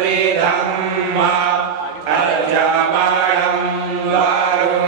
दक्षवस्त्रिधम्मा अर्जमणं वरुण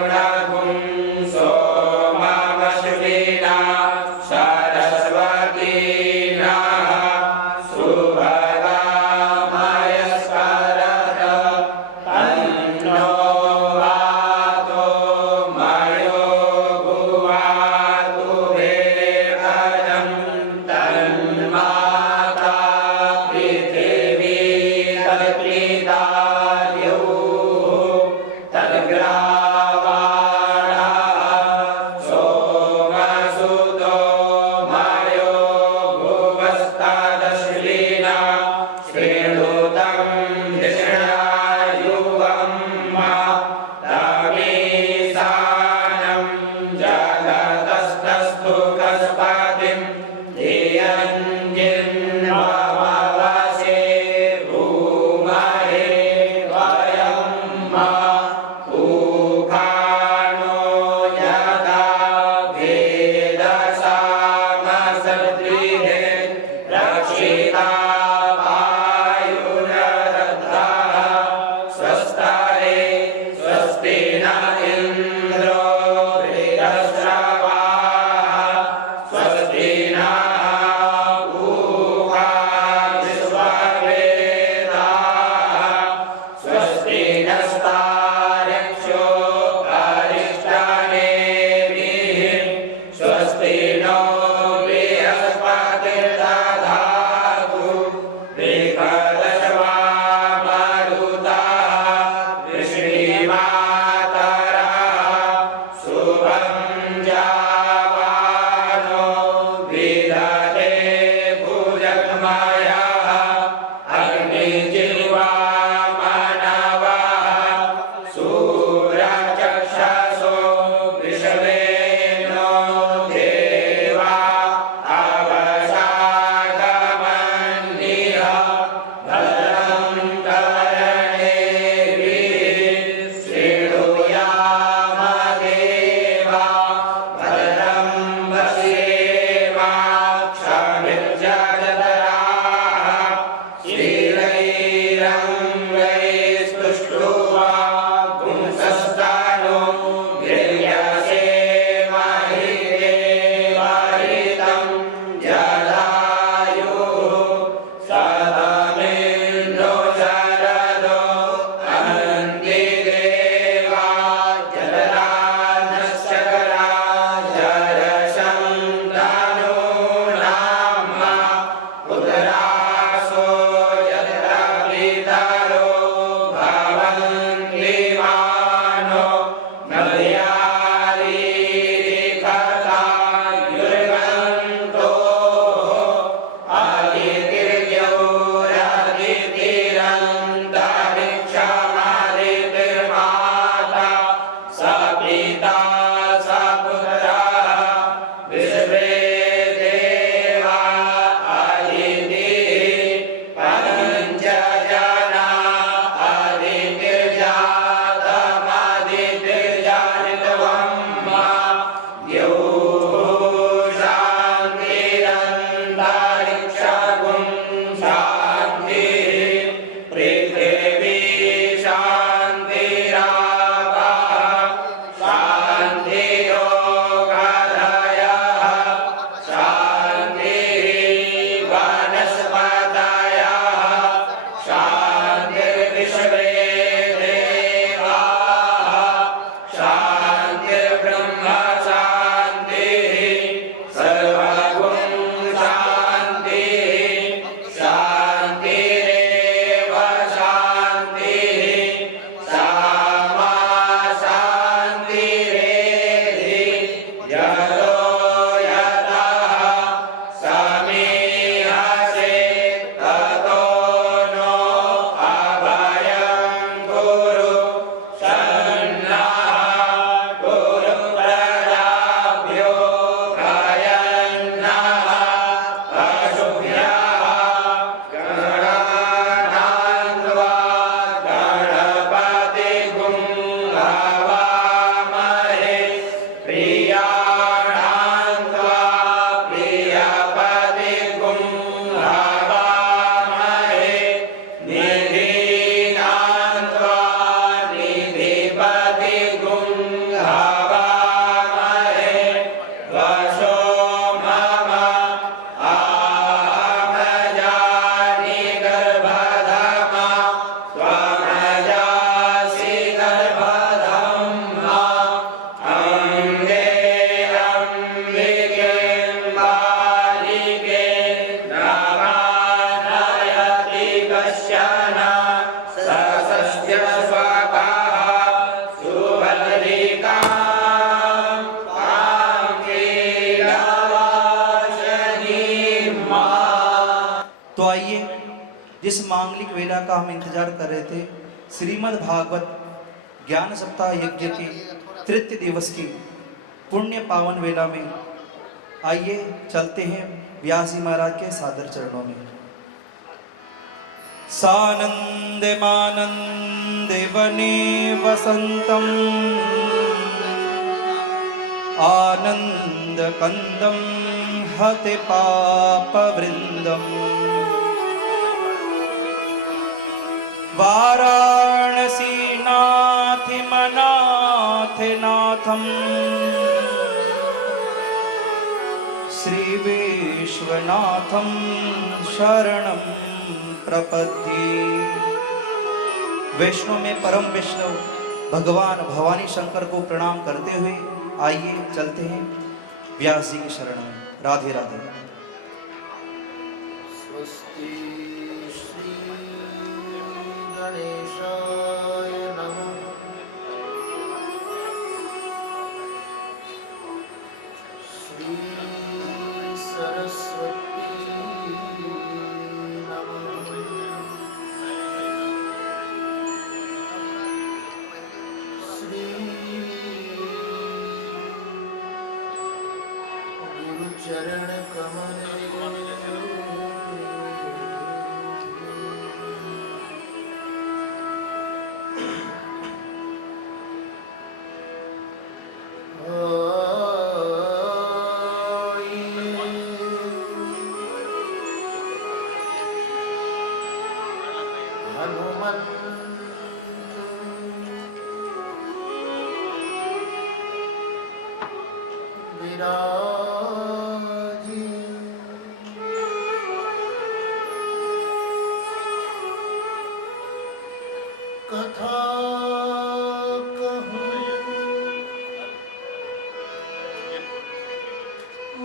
लीला का हम इंतजार कर रहे थे। श्रीमद् भागवत ज्ञान सप्ताह यज्ञ के तृतीय दिवस की पुण्य पावन वेला में आइए चलते हैं व्यास जी महाराज के सादर चरणों में। सानंदे मानंदे वने वसंतम आनंद कंदम हते पाप वृंदम वाराणसी नाथि मनाथे नाथम श्री विश्वनाथम शरणं प्रपद्ये। वैष्णव में परम वैष्णव भगवान भवानी शंकर को प्रणाम करते हुए आइए चलते हैं व्यास जी की शरण में। राधे राधे। स्वस्ति श्री गणेशाय नमः। श्री सरस्वती नमः। श्री गुरुचरण कमल कथा कहूँ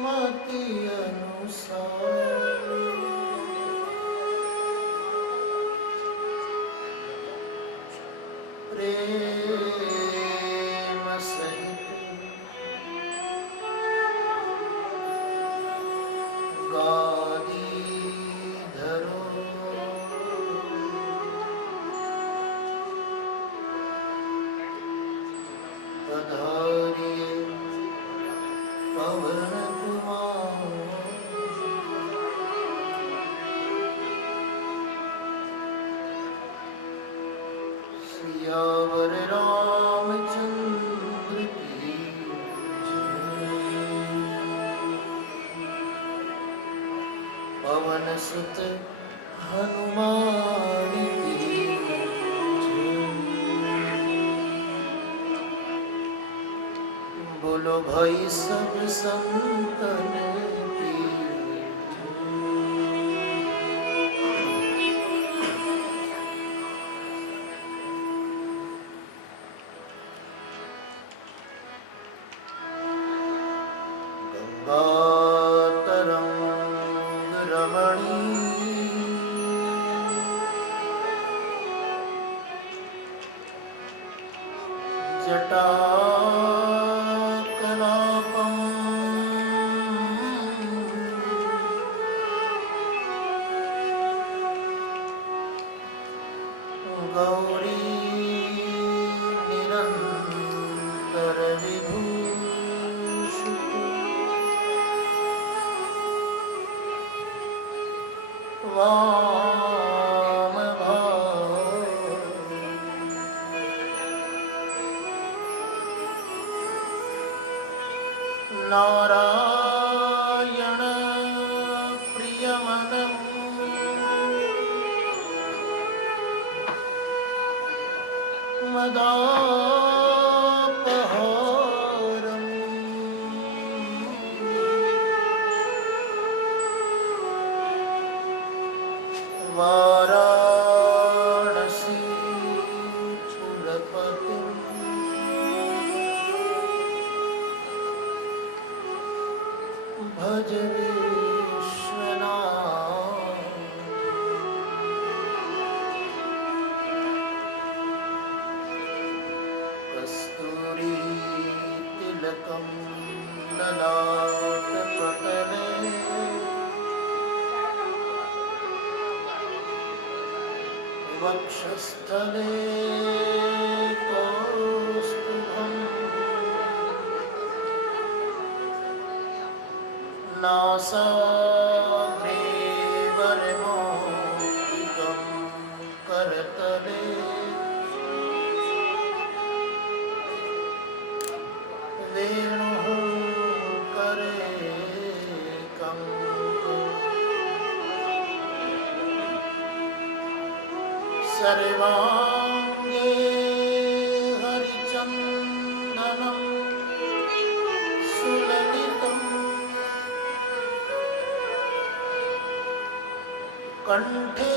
मति अनुसार प्रेम सहित गादी धरो। पधारिए पवन कुमार सियावर रामचंद्र की जय। पवन सुत हनुमान की जय। बोलो भाई सब संतन की गंगा तरंग रमणी जटा गौरी निरंतर विभूषित वाम नारायण प्रियमनम् मदापहारम् वाराणसी पुरपतिम् भज विश्वनाथ। कस्तूरी तिलकं ललाटपटले वक्षस्थले कौस्तुभम् नासाग्रे वरमौक्तिकं करतले वेणुः करे कङ्कु सर्वाङ्गे हरिचन्दनं सुललितम् कंठे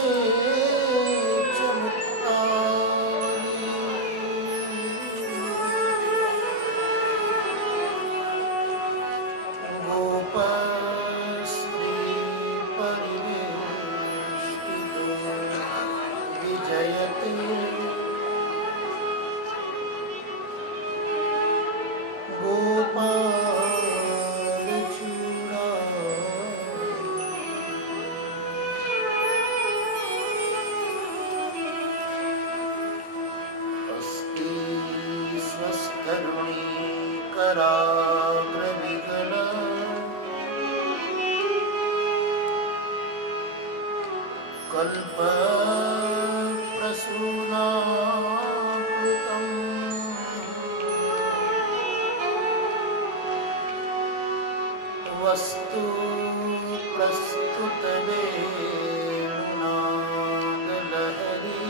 च मुक्तावली गोपस्त्री परिवेष्टितो विजयते गोपालचूड़ा अस्ति स्वस्तरुणी कराग्रविगल कल्पप्रसूनाकृतम् वस्तु प्रस्तुतवेणुनादलहरी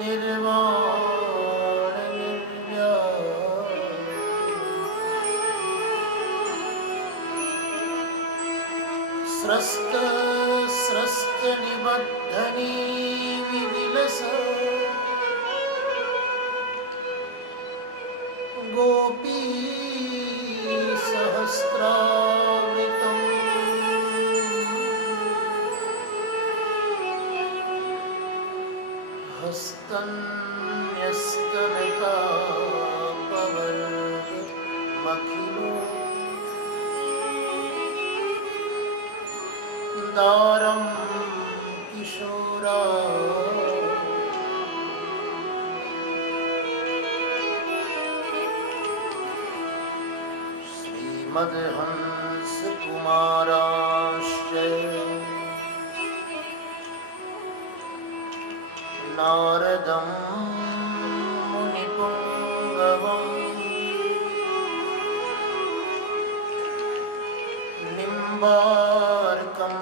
निर्वाण निर्व्याप्ति स्रस्त स्रस्त निबद्धनी विविलस गोपी सहस्रावृतम् हस्तन्यस्तनतापवर्गमखिलो दारं किशोरा श्रीमद्हंस कुमाराश्च नारदं मुनिपुङ्गवम् निम्बार्कं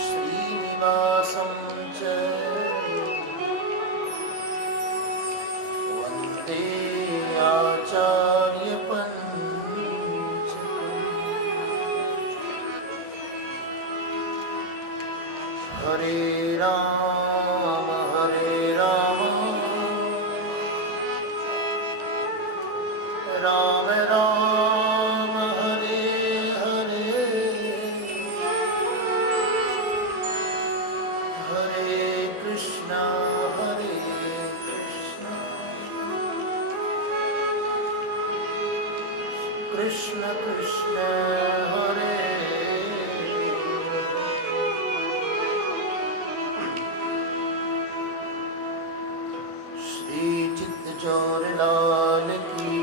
श्रीनिवासं च वन्दे आचार्यपञ्चकम् हरे राम राम राम हरे हरे हरे कृष्णा कृष्ण कृष्ण हरे श्री चित्तचौरलाल की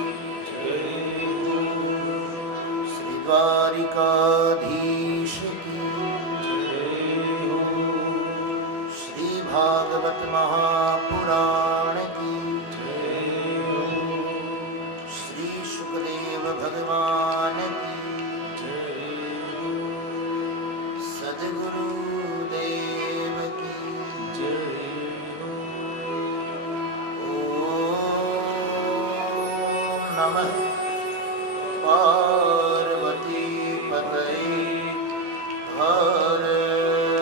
श्री द्वारिकाधीश की श्री भागवत महापुराण की श्री सुखदेव भगवान की सद्गुरु देव की ओम नमः पार्वती पतये हर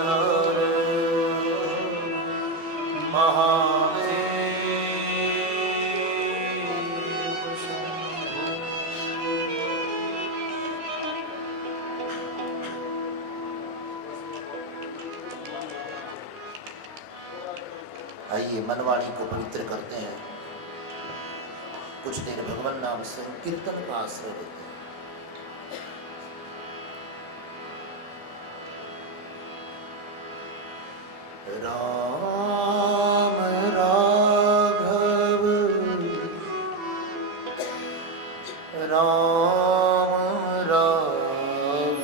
हर महादेव शंभो। आइए मनवाणी को पवित्र करते हैं, कुछ देर भगवान नाम संकीर्तन का आश्रय लेते हैं। राम राघव राम राघव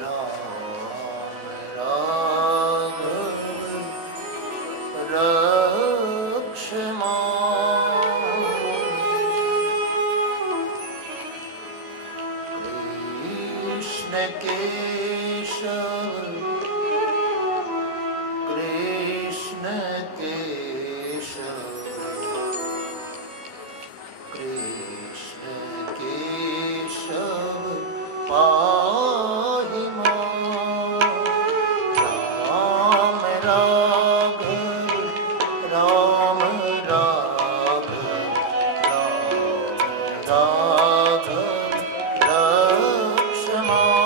राम राघव रक्षमां कृष्ण केशव कृष्ण केशव कृष्ण केशव पाहि मां राम राघव राम राघव राम राघव रक्ष मां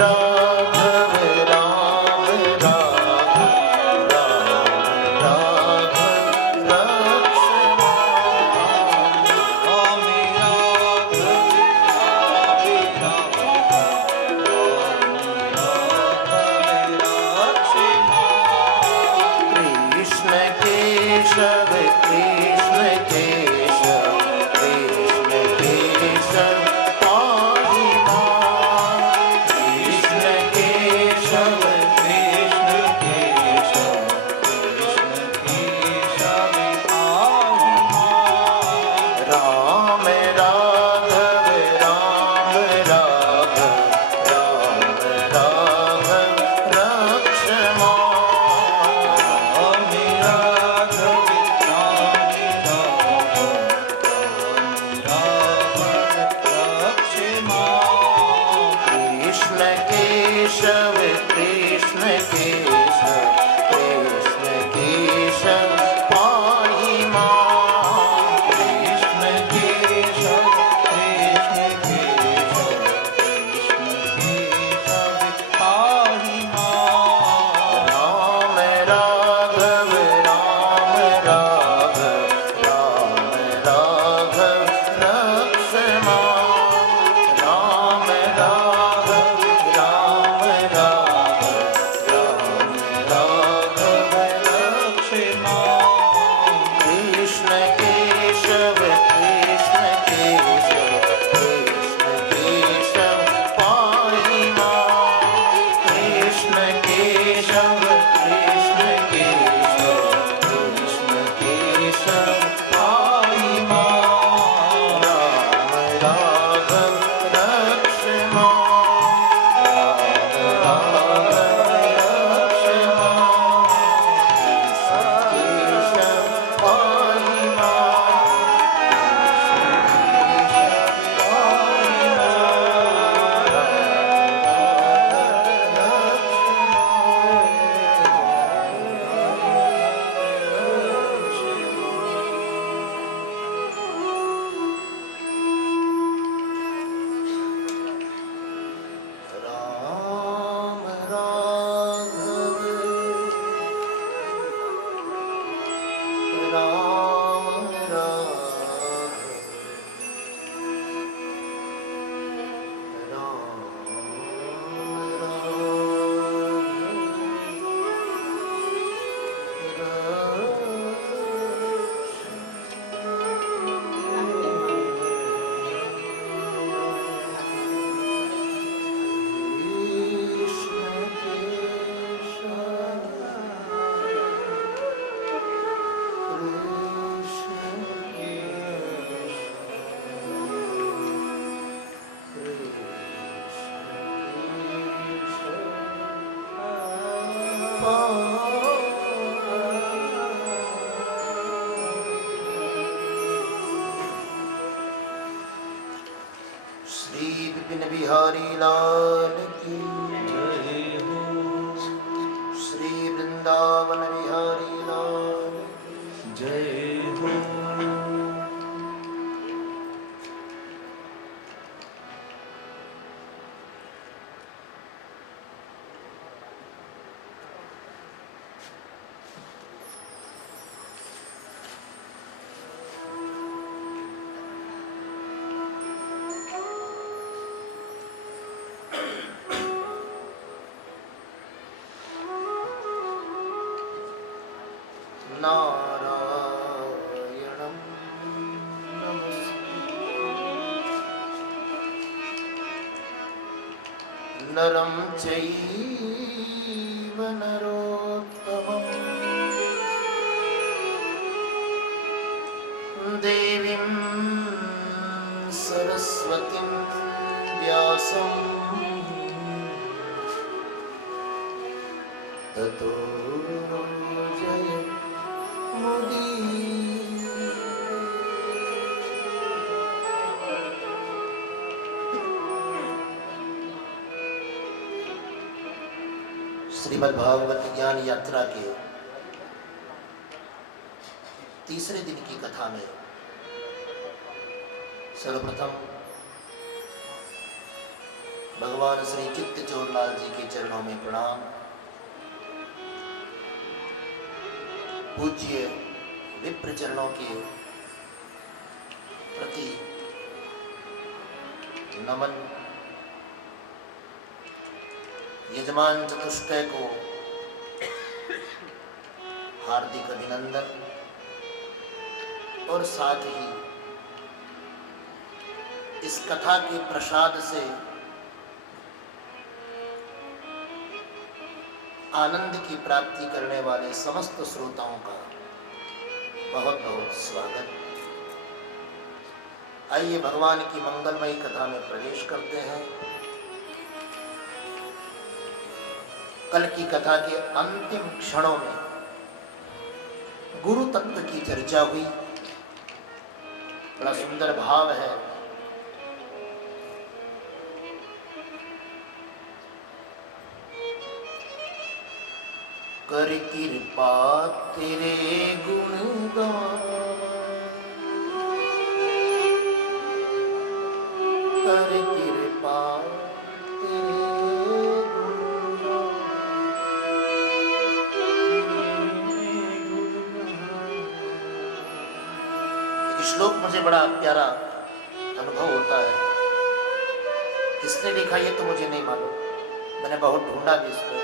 राघव राम राघव राम राघव श्री विपिन बिहारी लाल की जय हो। श्री वृंदावन बिहारी लाल की जय हो। नारायणं नमस्कृत्य नरं चैव नरोत्तमं देवीं सरस्वतीं व्यासं ततो श्रीमद् भागवत ज्ञान यात्रा के तीसरे दिन की कथा में सर्वप्रथम भगवान श्री चित्तचोर लाल जी के चरणों में प्रणाम। पूज्य विप्र चरणों के प्रति नमन। यजमान चतुष्टय को हार्दिक अभिनंदन और साथ ही इस कथा के प्रसाद से आनंद की प्राप्ति करने वाले समस्त श्रोताओं का बहुत बहुत स्वागत। आइए भगवान की मंगलमयी कथा में प्रवेश करते हैं। कल की कथा के अंतिम क्षणों में गुरु तत्व की चर्चा हुई। बड़ा सुंदर भाव है। कर कृपा तेरे गुण कर कृपा तेरे एक श्लोक मुझे बड़ा प्यारा अनुभव होता है। किसने लिखा ये तो मुझे नहीं मालूम, मैंने बहुत ढूंढा भी इसको,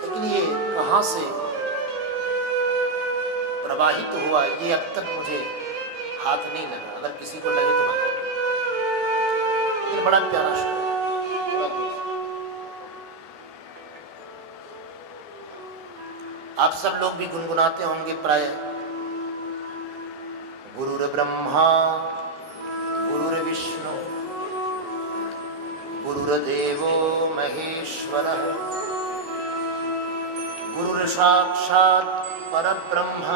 लेकिन ये कहाँ से प्रवाहित हुआ ये अब तक मुझे हाथ नहीं लगा। अगर किसी को लगे तो बताओ। ये बड़ा प्यारा श्लोक। आप सब लोग भी गुनगुनाते होंगे प्राय। गुरुर ब्रह्मा गुरुर्विष्णु गुरुर्देवो महेश्वरः गुरुर् साक्षात् परब्रह्म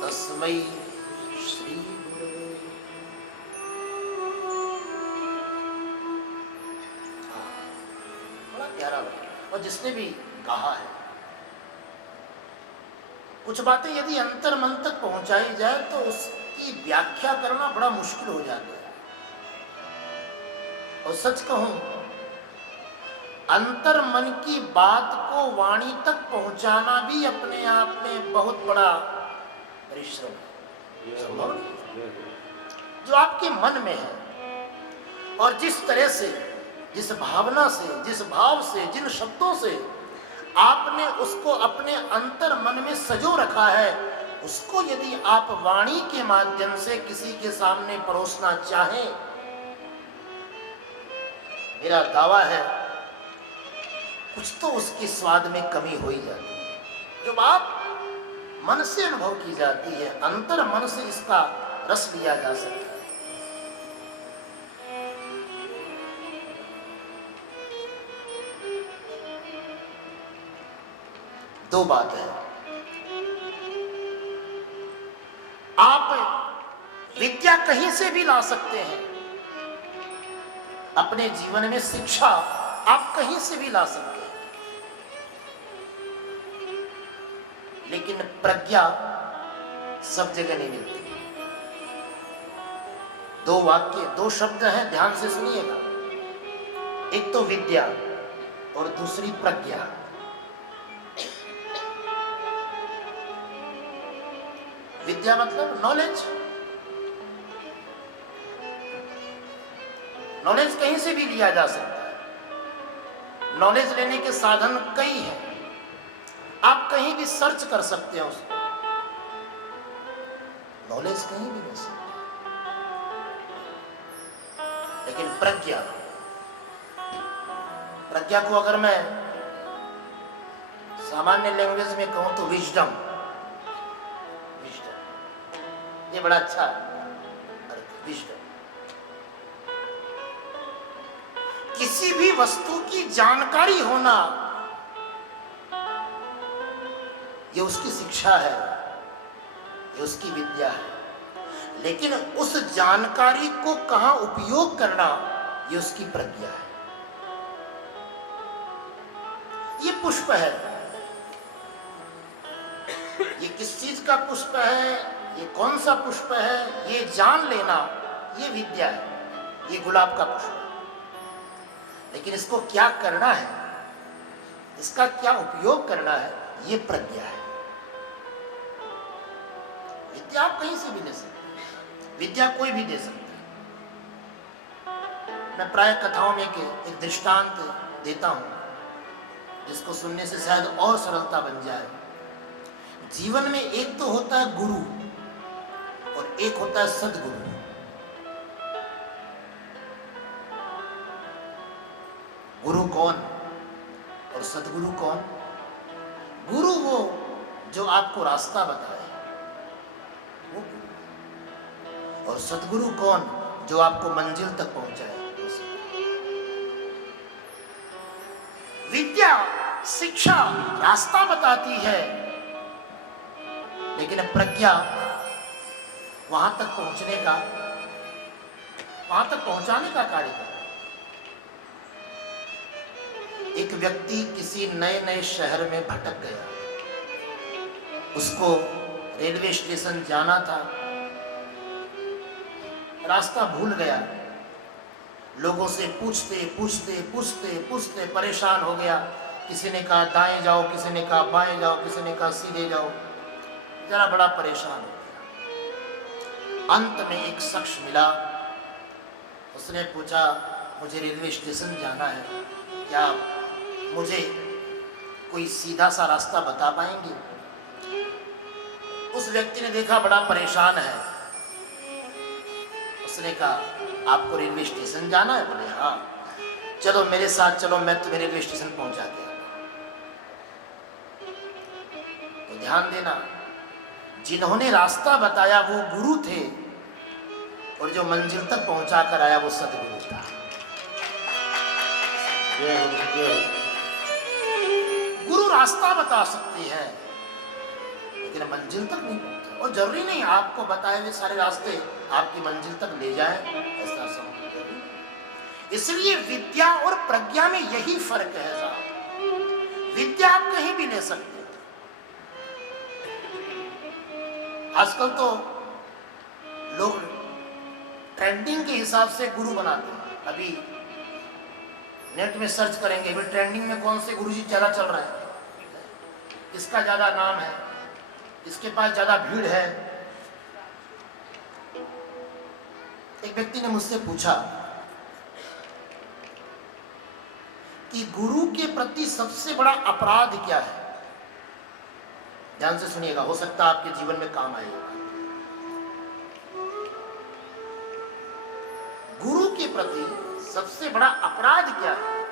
तस्मै श्री गुरवे। बड़ा प्यारा है। और जिसने भी कहा है, कुछ बातें यदि अंतर मन तक पहुंचाई जाए तो उसकी व्याख्या करना बड़ा मुश्किल हो जाता है। और सच कहूं, अंतर मन की बात को वाणी तक पहुंचाना भी अपने आप में बहुत बड़ा परिश्रम है। संभव नहीं। जो आपके मन में है और जिस तरह से, जिस भावना से, जिस भाव से, जिन शब्दों से आपने उसको अपने अंतर मन में सजो रखा है, उसको यदि आप वाणी के माध्यम से किसी के सामने परोसना चाहें, मेरा दावा है कुछ तो उसके स्वाद में कमी हो ही जाती है। जब आप मन से अनुभव की जाती है, अंतर मन से इसका रस लिया जा सकता है। दो बात है। आप विद्या कहीं से भी ला सकते हैं, अपने जीवन में शिक्षा आप कहीं से भी ला सकते हैं, लेकिन प्रज्ञा सब जगह नहीं मिलती। दो वाक्य, दो शब्द हैं, ध्यान से सुनिएगा। एक तो विद्या और दूसरी प्रज्ञा। विद्या मतलब नॉलेज। नॉलेज कहीं से भी लिया जा सकता है। नॉलेज लेने के साधन कई हैं। आप कहीं भी सर्च कर सकते हैं उसको। नॉलेज कहीं भी मिल सकता है। लेकिन प्रज्ञा, प्रज्ञा को अगर मैं सामान्य लैंग्वेज में कहूं तो विजडम, ये बड़ा अच्छा अर्थ। विजडम किसी भी वस्तु की जानकारी होना, ये उसकी शिक्षा है, ये उसकी विद्या है। लेकिन उस जानकारी को कहां उपयोग करना, ये उसकी प्रज्ञा है। ये पुष्प है, ये किस चीज का पुष्प है, ये कौन सा पुष्प है, ये जान लेना, ये विद्या है। ये गुलाब का पुष्प है, लेकिन इसको क्या करना है, इसका क्या उपयोग करना है, ये प्रज्ञा है। विद्या आप कहीं से भी ले सकते हैं, विद्या कोई भी दे सकता है। मैं प्राय कथाओं में एक दृष्टांत देता हूं, जिसको सुनने से शायद और सरलता बन जाए। जीवन में एक तो होता है गुरु और एक होता है सदगुरु। गुरु कौन और सदगुरु कौन? गुरु वो जो आपको रास्ता बताए, वो गुरु। और सदगुरु कौन? जो आपको मंजिल तक पहुंचाए। विद्या, शिक्षा रास्ता बताती है, लेकिन प्रज्ञा वहां तक पहुंचने का, वहां तक पहुंचाने का कार्य करता है। एक व्यक्ति किसी नए नए शहर में भटक गया, उसको रेलवे स्टेशन जाना था, रास्ता भूल गया, लोगों से पूछते पूछते पूछते पूछते परेशान हो गया। किसी ने कहा दाएं जाओ, किसी ने कहा बाएं जाओ, किसी ने कहा सीधे जाओ, जरा बड़ा परेशान हो गया। अंत में एक शख्स मिला, उसने पूछा मुझे रेलवे स्टेशन जाना है, क्या मुझे कोई सीधा सा रास्ता बता पाएंगे? उस व्यक्ति ने देखा बड़ा परेशान है, उसने कहा आपको रेलवे स्टेशन जाना है? बोले हाँ। चलो मेरे साथ चलो, मैं तुम्हें रेलवे स्टेशन पहुंचा दिया। तो ध्यान देना, जिन्होंने रास्ता बताया वो गुरु थे, और जो मंजिल तक पहुंचा कर आया वो सदगुरु था। गुरु रास्ता बता सकते हैं, लेकिन मंजिल तक नहीं पहुंचा। और जरूरी नहीं आपको बताए हुए सारे रास्ते आपकी मंजिल तक ले जाए, ऐसा समझ। इसलिए विद्या और प्रज्ञा में यही फर्क है साहब। विद्या आप कहीं भी ले सकते हो। आजकल तो लोग ट्रेंडिंग के हिसाब से गुरु बनाते हैं। अभी नेट में सर्च करेंगे, अभी ट्रेंडिंग में कौन से गुरुजी ज्यादा चल रहे हैं, इसका ज्यादा नाम है, इसके पास ज्यादा भीड़ है। एक व्यक्ति ने मुझसे पूछा कि गुरु के प्रति सबसे बड़ा अपराध क्या है? ध्यान से सुनिएगा, हो सकता है आपके जीवन में काम आएगा। गुरु के प्रति सबसे बड़ा अपराध क्या है?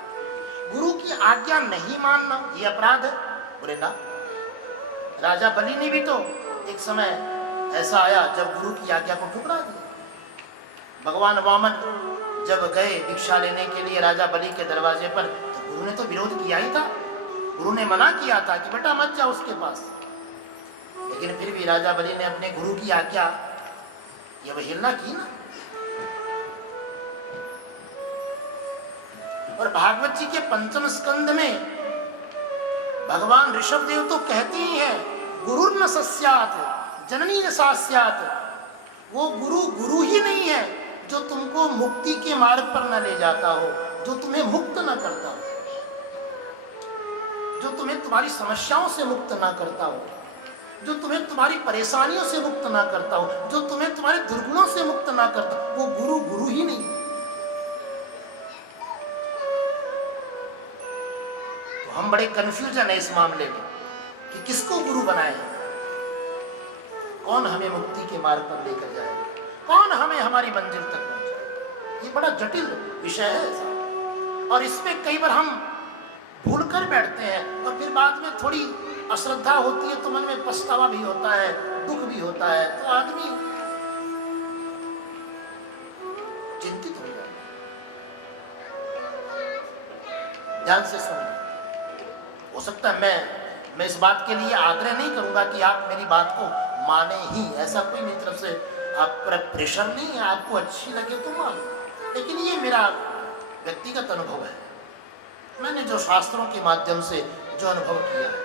गुरु की आज्ञा नहीं मानना, यह अपराध है। बोले ना, राजा बलि ने भी तो एक समय ऐसा आया जब गुरु की आज्ञा को ठुकरा दिया। भगवान वामन जब गए भिक्षा लेने के लिए राजा बलि के दरवाजे पर, तो गुरु ने तो विरोध किया ही था। गुरु ने मना किया था कि बेटा मत जाओ उसके पास, लेकिन फिर भी राजा बलि ने अपने गुरु की आज्ञा ये अवहेलना की ना। और भागवत जी के पंचम स्कंद में भगवान ऋषभदेव तो कहते ही हैं, गुरु न सस्यात जननी न सास्यात। वो गुरु गुरु ही नहीं है जो तुमको मुक्ति के मार्ग पर न ले जाता हो, जो तुम्हें मुक्त न करता हो, जो तुम्हें तुम्हारी समस्याओं से मुक्त ना करता हो, जो तुम्हें तुम्हारी परेशानियों से मुक्त ना करता हो, जो तुम्हें तुम्हारे दुर्गुणों से मुक्त ना करता, वो गुरु गुरु ही नहीं। तो हम बड़े कंफ्यूजन है इस मामले में कि किसको गुरु बनाए, कौन हमें मुक्ति के मार्ग पर लेकर जाएगा, कौन हमें हमारी मंजिल तक पहुंचाएगा। ये बड़ा जटिल विषय है और इसमें कई बार हम भूल कर बैठते हैं और फिर बाद में थोड़ी अश्रद्धा होती है तो मन में पछतावा भी होता है, दुख भी होता है, तो आदमी चिंतित हो जाता है। ध्यान से सुनिए, हो सकता है मैं इस बात के लिए आग्रह नहीं करूंगा कि आप मेरी बात को माने ही, ऐसा कोई मेरी तरफ से आप पर प्रेशर नहीं है, आपको अच्छी लगे तो मान, लेकिन ये मेरा व्यक्तिगत अनुभव है, मैंने जो शास्त्रों के माध्यम से जो अनुभव किया है।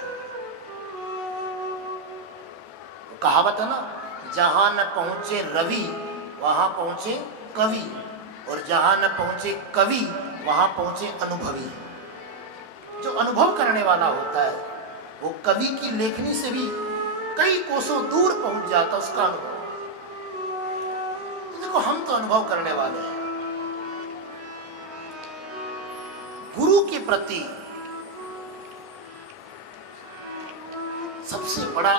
कहावत है ना, जहां न पहुंचे रवि वहां पहुंचे कवि। और जहां न पहुंचे कवि वहां पहुंचे अनुभवी। जो अनुभव करने वाला होता है वो कवि की लेखनी से भी कई कोसों दूर पहुंच जाता उसका अनुभव। तो देखो हम तो अनुभव करने वाले हैं। गुरु के प्रति सबसे बड़ा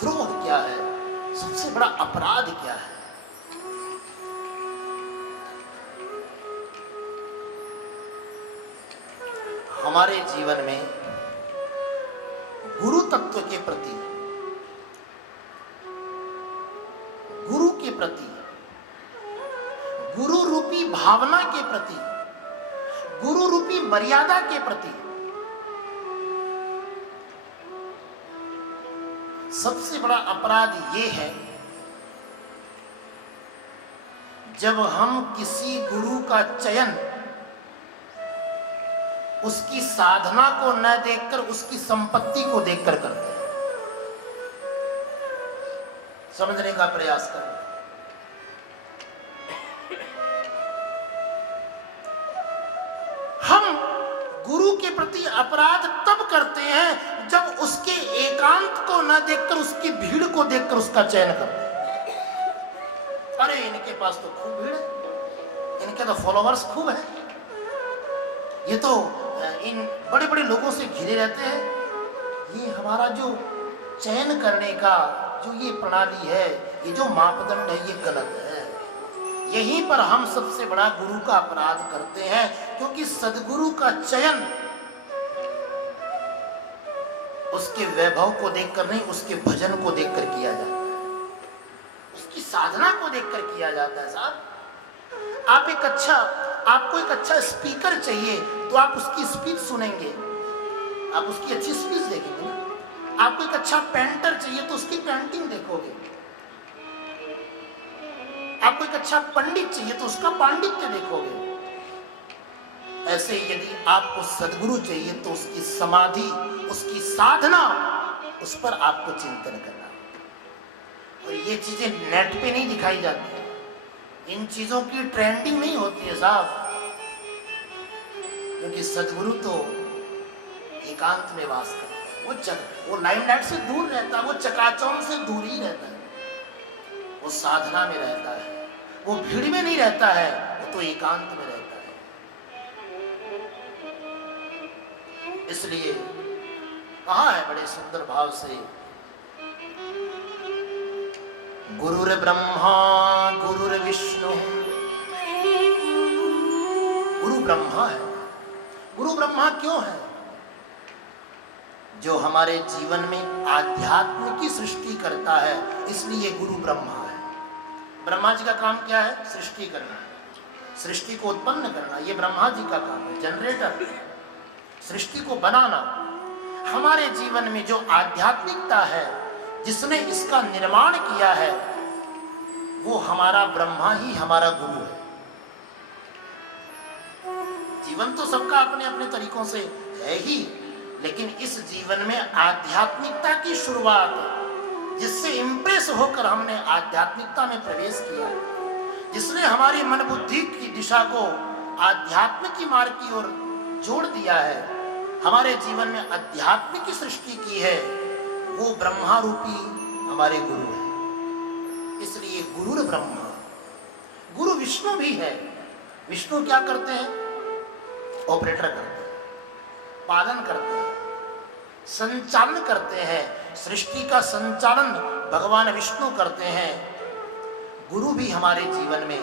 द्रोह क्या है, सबसे बड़ा अपराध क्या है? हमारे जीवन में गुरु तत्व के प्रति, गुरु के प्रति, गुरु रूपी भावना के प्रति, गुरु रूपी मर्यादा के प्रति सबसे बड़ा अपराध यह है जब हम किसी गुरु का चयन उसकी साधना को न देखकर उसकी संपत्ति को देखकर करते हैं। समझने का प्रयास करें। हम गुरु के प्रति अपराध तब करते हैं जब उसके एकांत को न देखकर उसकी भीड़ को देखकर उसका चयन करते हैं। अरे इनके पास तो खूब भीड़ है, इनके तो फॉलोवर्स खूब है, ये तो इन बड़े बड़े लोगों से घिरे रहते हैं। ये हमारा जो चयन करने का जो ये प्रणाली है, ये जो मापदंड है, ये गलत है। यहीं पर हम सबसे बड़ा गुरु का अपराध करते हैं, क्योंकि सदगुरु का चयन उसके वैभव को देखकर नहीं, उसके भजन को देखकर किया जाता है, उसकी साधना को देखकर किया जाता है। साहब आपको एक अच्छा स्पीकर चाहिए तो आप उसकी स्पीच सुनेंगे, आप उसकी अच्छी स्पीच देखेंगे। आपको एक अच्छा पेंटर चाहिए तो उसकी पेंटिंग देखोगे। आपको एक अच्छा पंडित चाहिए तो उसका पांडित्य देखोगे। ऐसे यदि आपको सद्गुरु चाहिए तो उसकी समाधि, उसकी साधना, उस पर आपको चिंतन करना। और ये चीजें नेट पे नहीं दिखाई जाती, इन चीजों की ट्रेंडिंग नहीं होती है साहब, क्योंकि सद्गुरु तो एकांत में वास करता है। वो लाइमलाइट से दूर रहता है, वो चकाचौंध से दूर ही रहता है, वो साधना में रहता है, वो भीड़ में नहीं रहता है, वो तो एकांत में रहता है। इसलिए कहा है बड़े सुंदर भाव से, गुरुर ब्रह्मा गुरुर विष्णु। गुरु ब्रह्मा है। गुरु ब्रह्मा क्यों है? जो हमारे जीवन में आध्यात्म की सृष्टि करता है, इसलिए गुरु ब्रह्मा है। ब्रह्मा जी का काम क्या है? सृष्टि करना, सृष्टि को उत्पन्न करना, ये ब्रह्मा जी का काम है। जनरेटर, सृष्टि को बनाना। हमारे जीवन में जो आध्यात्मिकता है, जिसने इसका निर्माण किया है, वो हमारा ब्रह्मा ही हमारा गुरु है। जीवन तो सबका अपने अपने तरीकों से है ही, लेकिन इस जीवन में आध्यात्मिकता की शुरुआत, जिससे इंप्रेस होकर हमने आध्यात्मिकता में प्रवेश किया, जिसने हमारी मन बुद्धि की दिशा को आध्यात्म की मार्ग की ओर जोड़ दिया है, हमारे जीवन में अध्यात्म की सृष्टि की है, वो ब्रह्मा रूपी हमारे गुरु है। इसलिए गुरु ब्रह्मा। गुरु विष्णु भी है। विष्णु क्या करते हैं? ऑपरेटर करते हैं, पालन करते हैं, संचालन करते हैं। सृष्टि का संचालन भगवान विष्णु करते हैं। गुरु भी हमारे जीवन में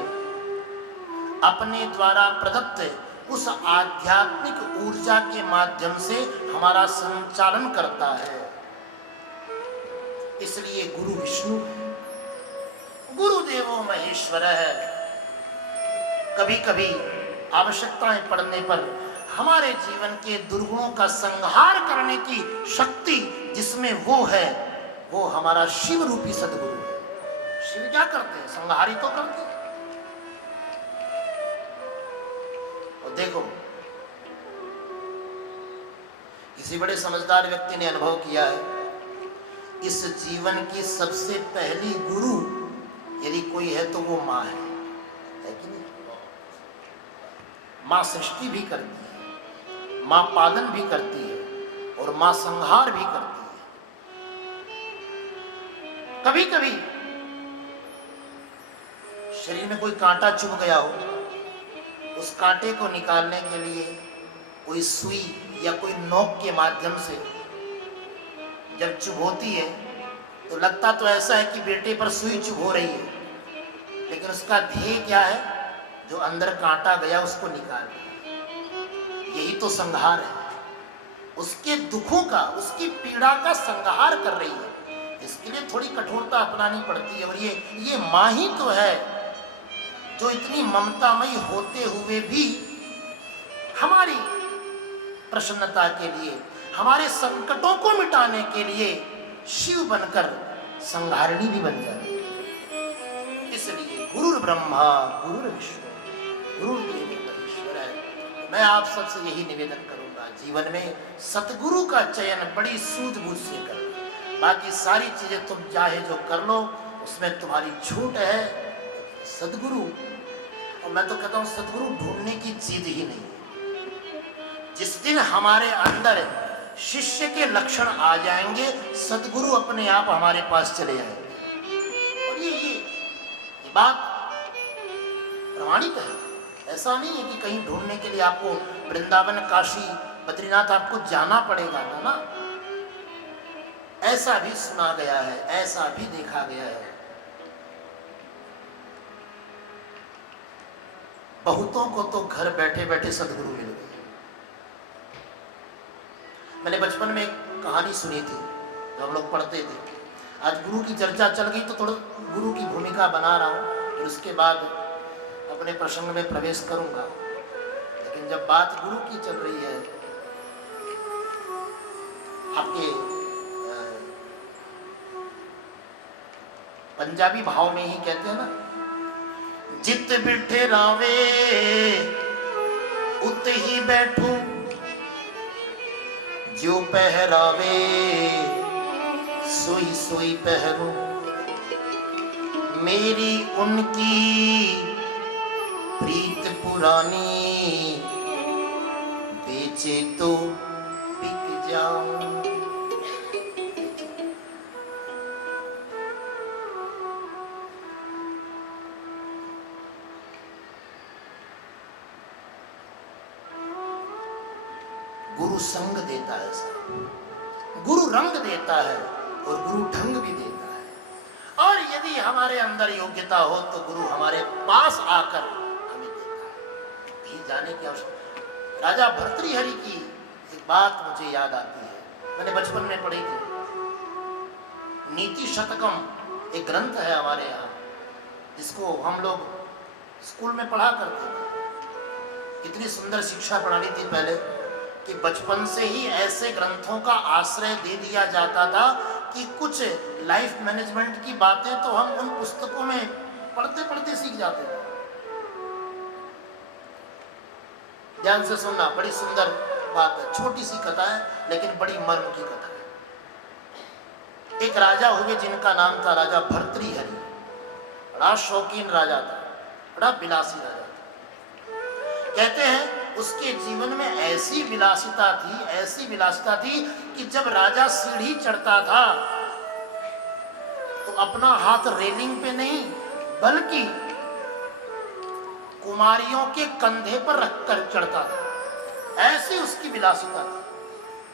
अपने द्वारा प्रदत्त उस आध्यात्मिक ऊर्जा के माध्यम से हमारा संचालन करता है। इसलिए गुरु विष्णु है। गुरुदेवो महेश्वर है। कभी कभी आवश्यकताएं पड़ने पर हमारे जीवन के दुर्गुणों का संहार करने की शक्ति जिसमें वो है, वो हमारा शिव रूपी सद्गुरु है। शिव क्या करते हैं? संहारी तो करते हैं। और देखो, किसी बड़े समझदार व्यक्ति ने अनुभव किया है, इस जीवन की सबसे पहली गुरु यदि कोई है तो वो माँ है कि नहीं? माँ सृष्टि भी करती है, माँ पालन भी करती है और माँ संहार भी करती है। कभी कभी शरीर में कोई कांटा चुभ गया हो, उस कांटे को निकालने के लिए कोई सुई या कोई नोक के माध्यम से जब चुभोती है तो लगता तो ऐसा है कि बेटे पर सुई चुभ हो रही है, लेकिन उसका ध्येय क्या है? जो अंदर कांटा गया उसको निकाल, यही तो संहार है। उसके दुखों का, उसकी पीड़ा का संहार कर रही है। इसके लिए थोड़ी कठोरता अपनानी पड़ती है। और ये माँ ही तो है जो इतनी ममतामयी होते हुए भी हमारी प्रसन्नता के लिए, हमारे संकटों को मिटाने के लिए शिव बनकर संहारिणी भी बन जाती है। इसलिए गुरु ब्रह्मा गुरु विष्णु गुरु देव ईश्वर है। मैं आप सबसे यही निवेदन करूंगा, जीवन में सतगुरु का चयन बड़ी सूझबूझ से करो। बाकी सारी चीजें तुम चाहे जो कर लो, उसमें तुम्हारी छूट है। सदगुरु, और मैं तो कहता हूं सदगुरु ढूंढने की चीज ही नहीं है। जिस दिन हमारे अंदर शिष्य के लक्षण आ जाएंगे, सदगुरु अपने आप हमारे पास चले आएंगे। और ये बात प्रमाणित है। ऐसा नहीं है कि कहीं ढूंढने के लिए आपको वृंदावन, काशी, बद्रीनाथ आपको जाना पड़ेगा ना। ऐसा भी सुना गया है, ऐसा भी देखा गया है। बहुतों को तो घर बैठे बैठे सदगुरु मिल गए। मैंने बचपन में एक कहानी सुनी थी, जब हम लोग पढ़ते थे। आज गुरु की चर्चा चल गई तो थोड़ा गुरु की भूमिका बना रहा हूँ, और उसके बाद अपने प्रसंग में प्रवेश करूंगा। लेकिन जब बात गुरु की चल रही है, आपके पंजाबी भाव में ही कहते हैं ना, जित बिठे रावे उत ही बैठू, जो पहरावे सोई सोई पहरू, मेरी उनकी प्रीत पुरानी, बेचे तो बिक जाऊं। गुरु संग देता है, गुरु रंग देता है और गुरु ढंग भी देता है। और यदि हमारे अंदर योग्यता हो तो गुरु हमारे पास आकर हमें देता है। कहीं जाने की आवश्यकता। राजा भर्तृहरि की एक बात मुझे याद आती है, मैंने बचपन में पढ़ी थी। नीति शतकम एक ग्रंथ है हमारे यहाँ, जिसको हम लोग स्कूल में पढ़ा करते थे। कितनी सुंदर शिक्षा प्रणाली थी पहले, कि बचपन से ही ऐसे ग्रंथों का आश्रय दे दिया जाता था कि कुछ लाइफ मैनेजमेंट की बातें तो हम उन पुस्तकों में पढ़ते पढ़ते सीख जाते थे। ध्यान से सुनना, बड़ी सुंदर बात है। छोटी सी कथा है लेकिन बड़ी मर्म की कथा है। एक राजा हुए जिनका नाम था राजा भर्तृहरि। बड़ा शौकीन राजा था, बड़ा विलासी राजा था। कहते हैं उसके जीवन में ऐसी विलासिता थी कि जब राजा सीढ़ी चढ़ता था तो अपना हाथ रेलिंग पे नहीं बल्कि कुमारियों के कंधे पर रखकर चढ़ता था। ऐसी उसकी विलासिता थी,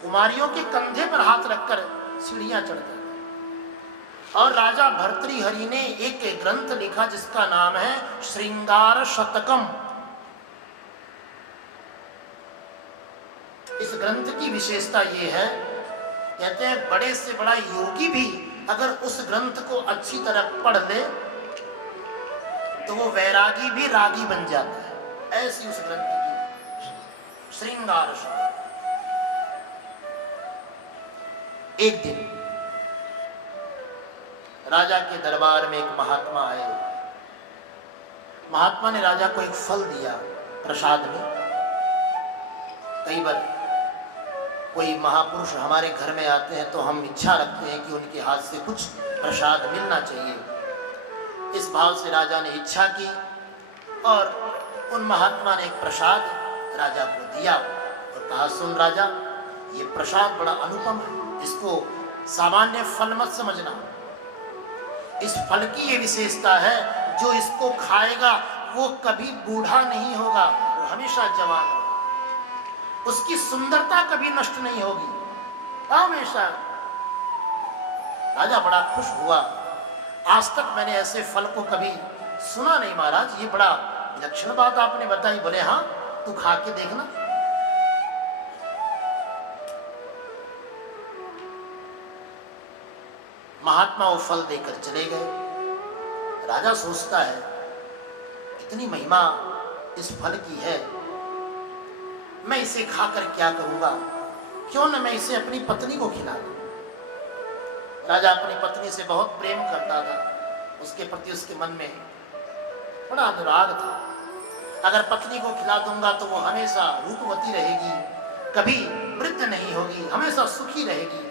कुमारियों के कंधे पर हाथ रखकर सीढ़ियां चढ़ता था। और राजा भर्तृहरि ने एक ग्रंथ लिखा जिसका नाम है श्रृंगार शतकम। इस ग्रंथ की विशेषता यह है, कहते हैं बड़े से बड़ा योगी भी अगर उस ग्रंथ को अच्छी तरह पढ़ ले तो वो वैरागी भी रागी बन जाता है। ऐसी उस ग्रंथ की श्रृंगार शतकम। एक दिन राजा के दरबार में एक महात्मा आए। महात्मा ने राजा को एक फल दिया प्रसाद में। कई बार कोई महापुरुष हमारे घर में आते हैं तो हम इच्छा रखते हैं कि उनके हाथ से कुछ प्रसाद मिलना चाहिए। इस भाव से राजा ने इच्छा की और उन महात्मा ने एक प्रसाद राजा को दिया और कहा, सुन राजा, ये प्रसाद बड़ा अनुपम है, इसको सामान्य फल मत समझना। इस फल की ये विशेषता है, जो इसको खाएगा वो कभी बूढ़ा नहीं होगा, वो हमेशा जवान होगा, उसकी सुंदरता कभी नष्ट नहीं होगी, हमेशा। राजा बड़ा खुश हुआ, आज तक मैंने ऐसे फल को कभी सुना नहीं महाराज, ये बड़ा विलक्षण बात आपने बताई। बोले हाँ, तू खा के देखना। महात्मा वो फल देकर चले गए। राजा सोचता है, इतनी महिमा इस फल की है, मैं इसे खाकर क्या करूंगा, क्यों न मैं इसे अपनी पत्नी को खिला दूं। राजा अपनी पत्नी से बहुत प्रेम करता था, उसके प्रति उसके मन में बड़ा अनुराग था। अगर पत्नी को खिला दूंगा तो वो हमेशा रूपवती रहेगी, कभी वृद्ध नहीं होगी, हमेशा सुखी रहेगी।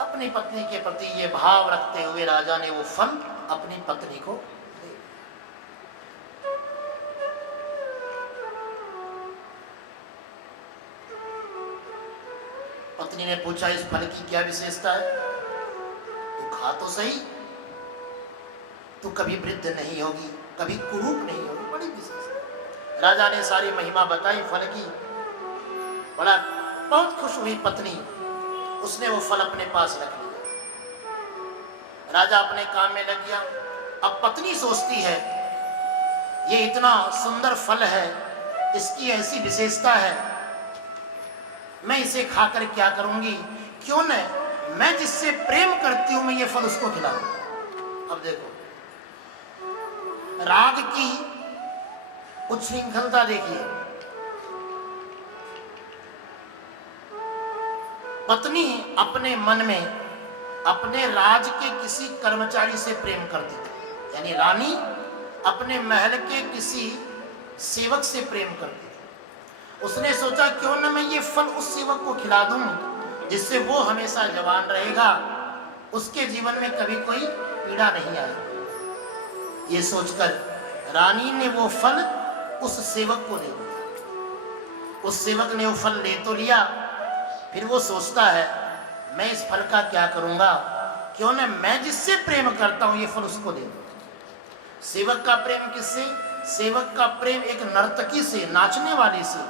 अपनी पत्नी के प्रति ये भाव रखते हुए राजा ने वो फल अपनी पत्नी को दे। पत्नी ने पूछा, इस फल की क्या विशेषता है? तू खा तो सही, तू कभी वृद्ध नहीं होगी, कभी कुरूप नहीं होगी, बड़ी विशेषता। राजा ने सारी महिमा बताई फल की। बड़ा बहुत खुश हुई पत्नी, उसने वो फल अपने पास रख लिया। राजा अपने काम में लग गया। अब पत्नी सोचती है, ये इतना सुंदर फल है, इसकी ऐसी विशेषता है, मैं इसे खाकर क्या करूंगी, क्यों न मैं जिससे प्रेम करती हूं मैं ये फल उसको खिला दूं। अब देखो राग की उच्छृंखलता देखिए। पत्नी अपने मन में अपने राज के किसी कर्मचारी से प्रेम करती थी, यानी रानी अपने महल के किसी सेवक से प्रेम करती थी। उसने सोचा, क्यों न मैं ये फल उस सेवक को खिला दूं, जिससे वो हमेशा जवान रहेगा, उसके जीवन में कभी कोई पीड़ा नहीं आएगी। ये सोचकर रानी ने वो फल उस सेवक को दे दिया। उस सेवक ने वो फल ले तो लिया, फिर वो सोचता है, मैं इस फल का क्या करूंगा, क्यों न मैं जिससे प्रेम करता हूं ये फल उसको दे दूं। सेवक का प्रेम किससे? सेवक का प्रेम एक नर्तकी से, नाचने वाली से।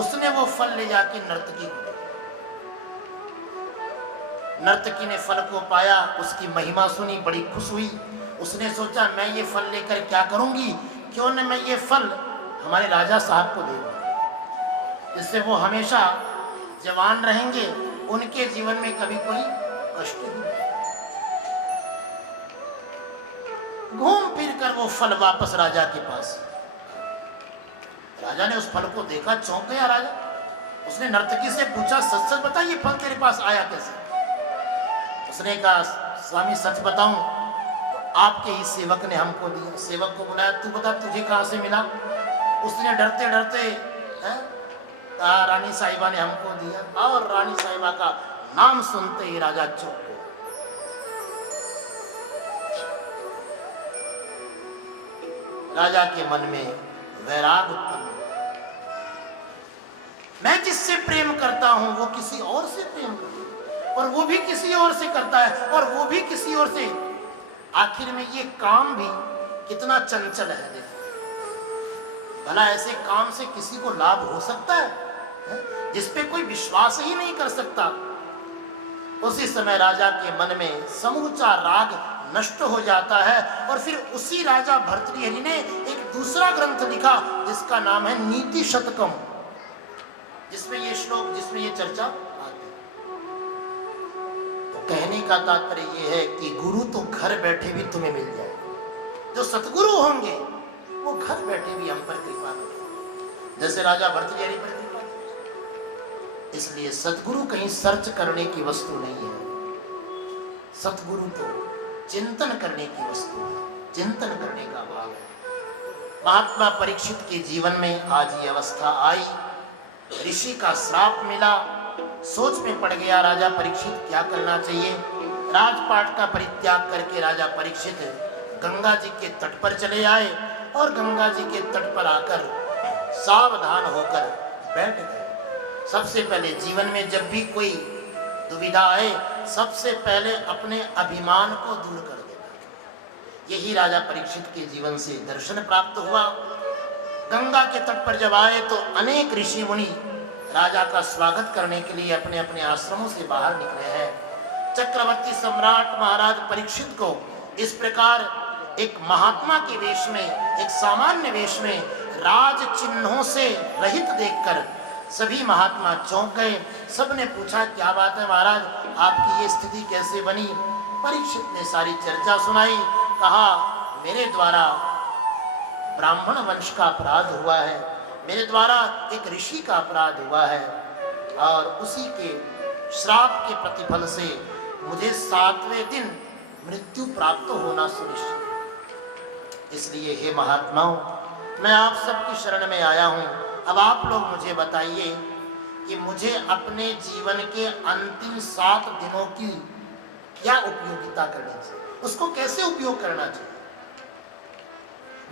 उसने वो फल ले जाके नर्तकी को दिया। नर्तकी ने फल को पाया, उसकी महिमा सुनी, बड़ी खुश हुई। उसने सोचा, मैं ये फल लेकर क्या करूंगी, क्यों न मैं ये फल हमारे राजा साहब को दे दूं, जिससे वो हमेशा जवान रहेंगे, उनके जीवन में कभी कोई कष्ट नहीं। घूम फिर कर वो फल वापस राजा के पास। राजा ने उस फल को देखा, चौंक गया राजा। उसने नर्तकी से पूछा, सच सच बता, ये फल तेरे पास आया कैसे? उसने कहा, स्वामी सच बताऊं तो आपके ही सेवक ने हमको दिया। सेवक को बुलाया, तू बता तुझे कहां से मिला? उसने डरते डरते कहा, रानी साहिबा ने हमको दिया। और रानी साहिबा का नाम सुनते ही राजा चौंक गया। राजा के मन में वैराग उत्पन्न, मैं जिससे प्रेम करता हूं वो किसी और से प्रेम करता है, और वो भी किसी और से करता है, और वो भी किसी और से। आखिर में ये काम भी कितना चंचल है। देखो भला ऐसे काम से किसी को लाभ हो सकता है, जिस पे कोई विश्वास ही नहीं कर सकता। उसी समय राजा के मन में समूचा राग नष्ट हो जाता है, और फिर उसी राजा भर्तृहरि ने एक दूसरा ग्रंथ लिखा जिसका नाम है नीति शतकम, जिसमें ये श्लोक, जिसमें ये चर्चा आती है। तो कहने का तात्पर्य ये है कि गुरु तो घर बैठे भी तुम्हें मिल जाए। जो सतगुरु होंगे वो घर बैठे भी हम पर कृपा करेंगे, जैसे राजा भर्तृहरि पर कृपा करें। इसलिए सतगुरु कहीं सर्च करने की वस्तु नहीं है। सतगुरु तो चिंतन करने की वस्तु है, चिंतन करने का भाव है। महात्मा परीक्षित के जीवन में आज ये अवस्था आई। ऋषि का श्राप मिला, सोच में पड़ गया राजा परीक्षित क्या करना चाहिए। राजपाट का परित्याग करके राजा परीक्षित गंगा जी के तट पर चले आए, और गंगा जी के तट पर आकर सावधान होकर बैठ गए। सबसे पहले जीवन में जब भी कोई दुविधा आए, सबसे पहले अपने अभिमान को दूर कर देना। यही राजा परीक्षित के जीवन से दर्शन प्राप्त हुआ। गंगा के तट पर जब आए तो अनेक ऋषि मुनि राजा का स्वागत करने के लिए अपने अपने आश्रमों से बाहर निकले हैं। चक्रवर्ती सम्राट महाराज परीक्षित को इस प्रकार एक महात्मा के वेश में, एक सामान्य वेश में, राज चिन्हों से रहित देखकर सभी महात्मा चौंक गए। सबने पूछा क्या बात है महाराज, आपकी ये स्थिति कैसे बनी? परीक्षित ने सारी चर्चा सुनाई। कहा मेरे द्वारा ब्राह्मण वंश का अपराध हुआ है, मेरे द्वारा एक ऋषि का अपराध हुआ है और उसी के श्राप के प्रतिफल से मुझे 7वें दिन मृत्यु प्राप्त होना सुनिश्चित है। इसलिए हे महात्माओं, मैं आप सबकी शरण में आया हूँ। अब आप लोग मुझे बताइए कि मुझे अपने जीवन के अंतिम 7 दिनों की क्या उपयोगिता करनी चाहिए, उसको कैसे उपयोग करना चाहिए।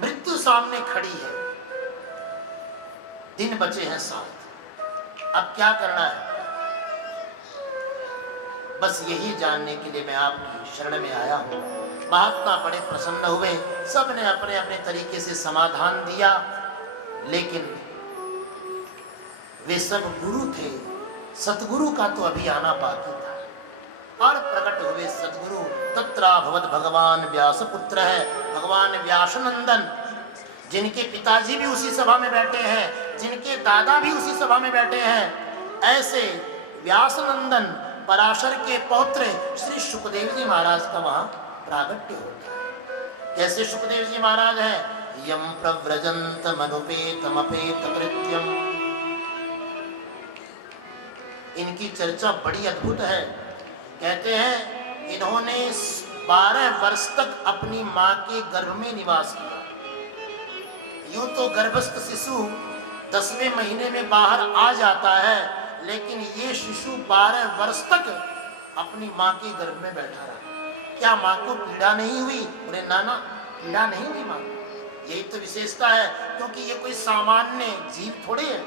मृत्यु सामने खड़ी है, दिन बचे हैं 7, अब क्या करना है? बस यही जानने के लिए मैं आपकी शरण में आया हूँ। महात्मा बड़े प्रसन्न हुए, सबने अपने अपने तरीके से समाधान दिया, लेकिन वे सब गुरु थे, सतगुरु का तो अभी आना बाकी था। और प्रकट हुए सतगुरु, तत्राभवत भगवान व्यास पुत्र है, भगवान व्यासनंदन, जिनके पिताजी भी उसी सभा में बैठे हैं, जिनके दादा भी उसी सभा में बैठे हैं। ऐसे व्यासनंदन पराशर के पौत्र श्री सुखदेव जी महाराज का वहां प्रागट्य होता है। कैसे सुखदेव जी महाराज हैं? यम प्रव्रजंत मनुपेतमपेत कृत्यम। इनकी चर्चा बड़ी अद्भुत है। कहते हैं इन्होंने 12 वर्ष तक अपनी मां के गर्भ में निवास किया। यूं तो गर्भस्थ शिशु 10वें महीने में बाहर आ जाता है, लेकिन ये शिशु 12 वर्ष तक अपनी मां के गर्भ में बैठा रहा। क्या मां को पीड़ा नहीं हुई? बोले नाना, पीड़ा नहीं हुई मां। यही तो विशेषता है, क्योंकि ये कोई सामान्य जीव थोड़े है।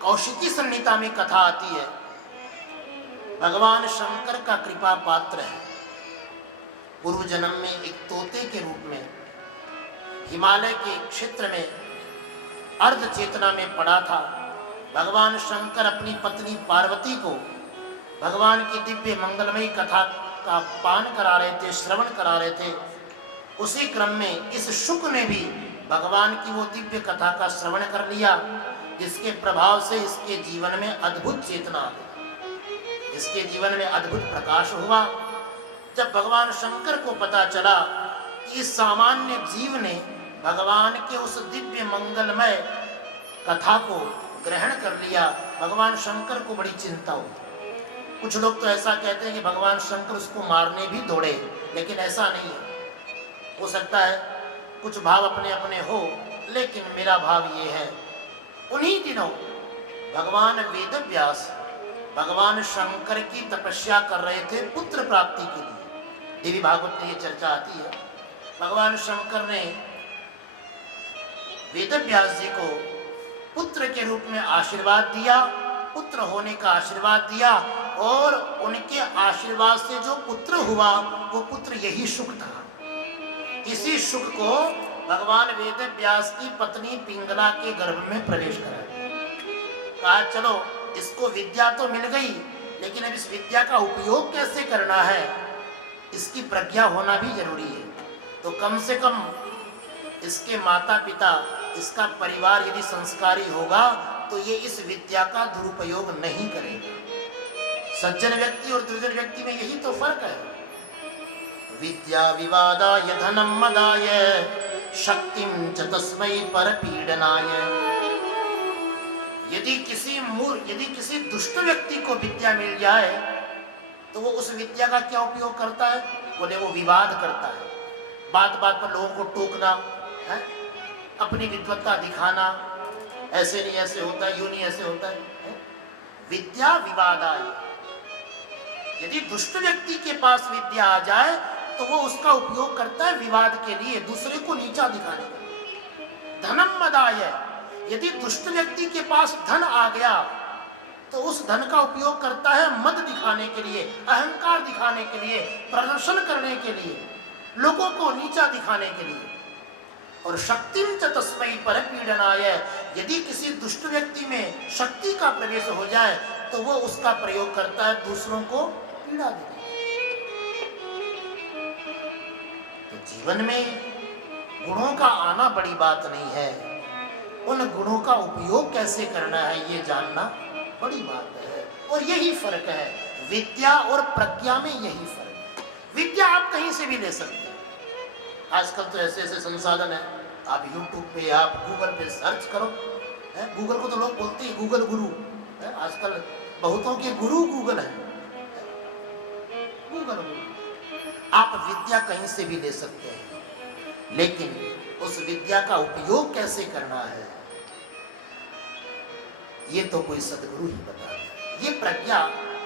कौशिकी संहिता में कथा आती है, भगवान शंकर का कृपा पात्र है। पूर्व जन्म में एक तोते के रूप में हिमालय के क्षेत्र में अर्ध चेतना में पड़ा था। भगवान शंकर अपनी पत्नी पार्वती को भगवान की दिव्य मंगलमयी कथा का पान करा रहे थे, श्रवण करा रहे थे। उसी क्रम में इस शुक ने भी भगवान की वो दिव्य कथा का श्रवण कर लिया, जिसके प्रभाव से इसके जीवन में अद्भुत चेतना आ गई, इसके जीवन में अद्भुत प्रकाश हुआ। जब भगवान शंकर को पता चला कि इस सामान्य जीव ने भगवान के उस दिव्य मंगलमय कथा को ग्रहण कर लिया, भगवान शंकर को बड़ी चिंता हुई। कुछ लोग तो ऐसा कहते हैं कि भगवान शंकर उसको मारने भी दौड़े, लेकिन ऐसा नहीं है। हो सकता है कुछ भाव अपने अपने हो, लेकिन मेरा भाव ये है, उन्हीं दिनों भगवान वेदव्यास भगवान शंकर की तपस्या कर रहे थे पुत्र प्राप्ति के लिए। देवी भागवत में ये चर्चा आती है। भगवान शंकर ने वेदव्यास जी को पुत्र के रूप में आशीर्वाद दिया, पुत्र होने का आशीर्वाद दिया, और उनके आशीर्वाद से जो पुत्र हुआ वो पुत्र यही शुक था। इसी शुक को भगवान वेदव्यास की पत्नी पिंगला के गर्भ में प्रवेश कराया। कहा चलो इसको विद्या तो मिल गई, लेकिन अब इस विद्या का उपयोग कैसे करना है, इसकी प्रज्ञा होना भी जरूरी है। तो कम से कम इसके माता पिता, इसका परिवार यदि संस्कारी होगा तो ये इस विद्या का दुरुपयोग नहीं करेगा। सज्जन व्यक्ति और दुर्जन व्यक्ति में यही तो फर्क है। विद्या विवादाय धनम मदाय शक्तिं च तस्मै परपीडनाय। यदि किसी दुष्ट व्यक्ति को विद्या मिल जाए तो वो उस विद्या का क्या उपयोग करता है? बोले वो विवाद करता है, बात बात पर लोगों को टोकना है, अपनी विद्वत्ता दिखाना, ऐसे नहीं ऐसे होता है, यूं नहीं ऐसे होता है। विद्या विवादाय। यदि दुष्ट व्यक्ति के पास विद्या आ जाए तो वो उसका उपयोग करता है विवाद के लिए, दूसरे को नीचा दिखाने का। धनम मदाय, यदि दुष्ट व्यक्ति के पास धन आ गया तो उस धन का उपयोग करता है मद दिखाने के लिए, अहंकार दिखाने के लिए, प्रदर्शन करने के लिए, लोगों को नीचा दिखाने के लिए। और शक्तिं च तस्मै परपीडनाय, यदि किसी दुष्ट व्यक्ति में शक्ति का प्रवेश हो जाए तो वो उसका प्रयोग करता है दूसरों को पीड़ा देने। तो जीवन में गुणों का आना बड़ी बात नहीं है, उन गुणों का उपयोग कैसे करना है ये जानना बड़ी बात है। और यही फर्क है विद्या और प्रज्ञा में, यही फर्क है। विद्या आप कहीं से भी ले सकते हैं, आजकल तो ऐसे ऐसे संसाधन है, आप YouTube पे, आप गूगल पे सर्च करो। गूगल को तो लोग बोलते हैं गूगल गुरु, आजकल बहुतों के गुरु गूगल है, गूगल गुरु। आप विद्या कहीं से भी ले सकते हैं, लेकिन उस विद्या का उपयोग कैसे करना है ये तो कोई सदगुरु ही बताता है। ये प्रज्ञा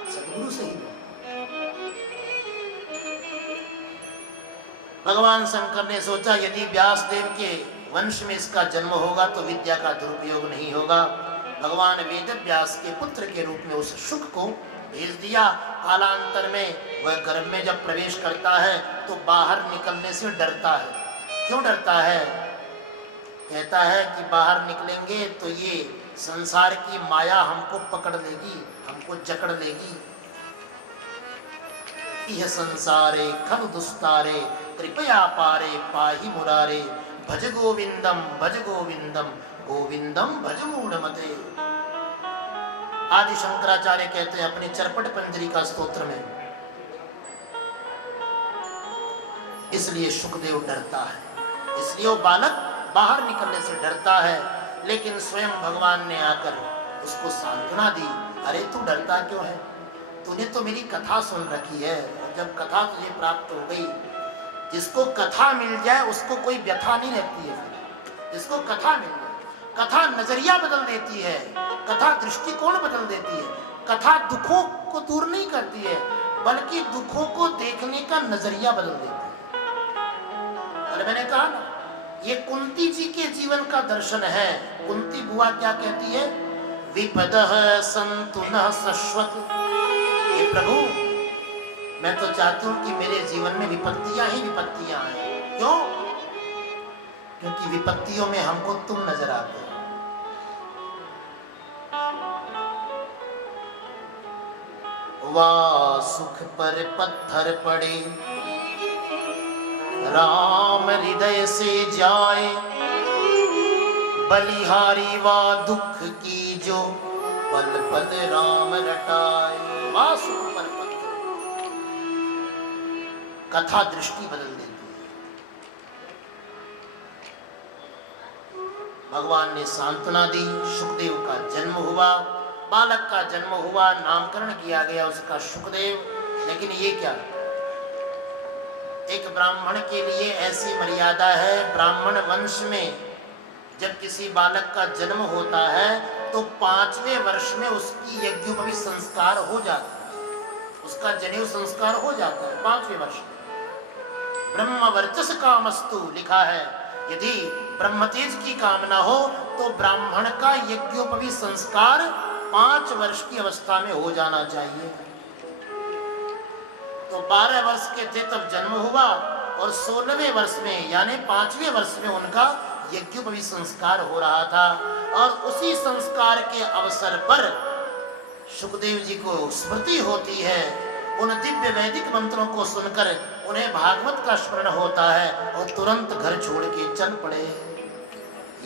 सदगुरु से ही भगवान शंकर ने सोचा यदि व्यासदेव के वंश में इसका जन्म होगा तो विद्या का दुरुपयोग नहीं होगा। भगवान वेद व्यास के पुत्र के रूप में उस शुक को भेज दिया। कालांतर में वह गर्भ में जब प्रवेश करता है तो बाहर निकलने से डरता है। क्यों डरता है? कहता है कि बाहर निकलेंगे तो ये संसार की माया हमको पकड़ लेगी, हमको जकड़ लेगी। यह संसारे खलु दुस्तारे कृपया पारे पाहि मुरारे, भज गोविंदम भज गोविंदम गोविंदम भज मूढ़मते। आदि शंकराचार्य कहते हैं अपने चरपट पंजरिका स्तोत्र में, इसलिए शुकदेव डरता है, इसलिए वो बालक बाहर निकलने से डरता है। लेकिन स्वयं भगवान ने आकर उसको सांत्वना दी, अरे तू डरता क्यों है? तूने तो मेरी कथा सुन रखी है, और जब कथा तुझे प्राप्त हो गई, जिसको कथा मिल जाए उसको कोई व्यथा नहीं रहती है। जिसको कथा मिल जाए, कथा नजरिया बदल देती है, कथा दृष्टिकोण बदल देती है। कथा दुखों को दूर नहीं करती है, बल्कि दुखों को देखने का नजरिया बदल देती है। और मैंने कहा ना, ये कुंती जी के जीवन का दर्शन है। कुंती बुआ क्या कहती है? विपदः सन्तु नः शश्वत्। हे प्रभु, मैं तो चाहती हूँ कि मेरे जीवन में विपत्तियां ही विपत्तियां आए। क्यों? क्योंकि विपत्तियों में हमको तुम नजर आते हो। वाह सुख पर पत्थर पड़े, राम हृदय से जाए, बलिहारी वा दुख की जो पल पल राम रटाए। वाह सुख पर पत्थर, कथा दृष्टि बदल देती है। भगवान ने सांत्वना दी, शुकदेव का जन्म हुआ, बालक का जन्म हुआ, नामकरण किया गया उसका शुकदेव। लेकिन ये क्या, एक ब्राह्मण के लिए ऐसी मर्यादा है, ब्राह्मण वंश में जब किसी बालक का जन्म होता है तो 5वें वर्ष में उसकी यज्ञोपवीत संस्कार हो जाता है, उसका जनेऊ संस्कार हो जाता है 5वें वर्ष में। ब्रह्म वर्चस कामस्तु लिखा है, यदि ब्रह्मतेज की कामना हो तो ब्राह्मण का यज्ञोपवीत संस्कार 5 वर्ष की अवस्था में हो जाना चाहिए। तो 12 वर्ष के थे तब जन्म हुआ, और 16वें वर्ष में यानी 5वें वर्ष में उनका यज्ञोपवीत संस्कार हो रहा था। और उसी संस्कार के अवसर पर शुकदेव जी को स्मृति होती है, उन दिव्य वैदिक मंत्रों को सुनकर उन्हें भागवत का स्मरण होता है, और तुरंत घर छोड़ के चल पड़े।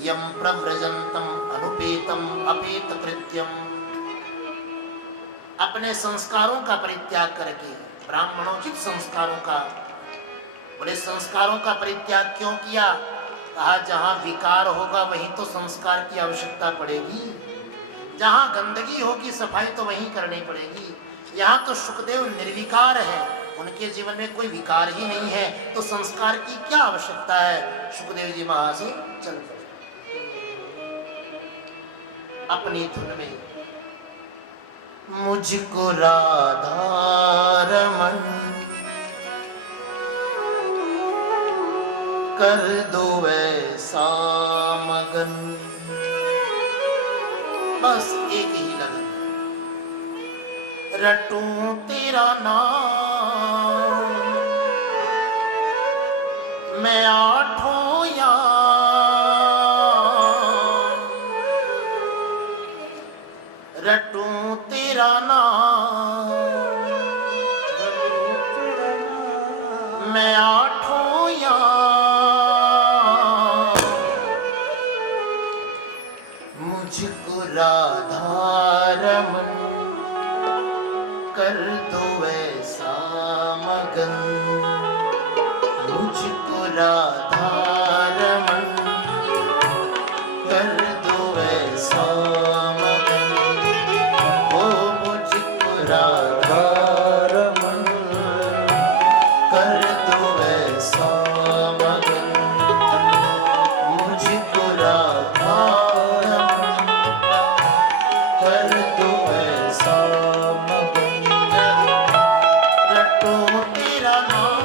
यम प्रव्रजंतम अनुपेतम अपेत कृत्यम, अपने संस्कारों का परित्याग करके, ब्राह्मणोचित संस्कारों का, बड़े संस्कारों का परित्याग क्यों किया? कहा जहां विकार होगा वहीं तो संस्कार की आवश्यकता पड़ेगी, जहां गंदगी होगी सफाई तो वहीं करनी पड़ेगी। यहाँ तो शुकदेव निर्विकार है, उनके जीवन में कोई विकार ही नहीं है, तो संस्कार की क्या आवश्यकता है? शुकदेव जी वहां से चल पड़े अपनी धुन में। मुझको राधा रमन कर दो ऐसा मगन, बस एक ही लगन, रटूं तेरा नाम मैं आठों याम, रटूं तेरा नाम मैं आठों याम, मुझको राधा रमन कर दो ऐसा मगन, मुझको राधा रमन कर दो ऐसा मगन, ओ मुझको राधा रमन कर दो ऐसा मगन, मुझको राधा रमन कर दो ऐसा मगन, रटो तेरा नाम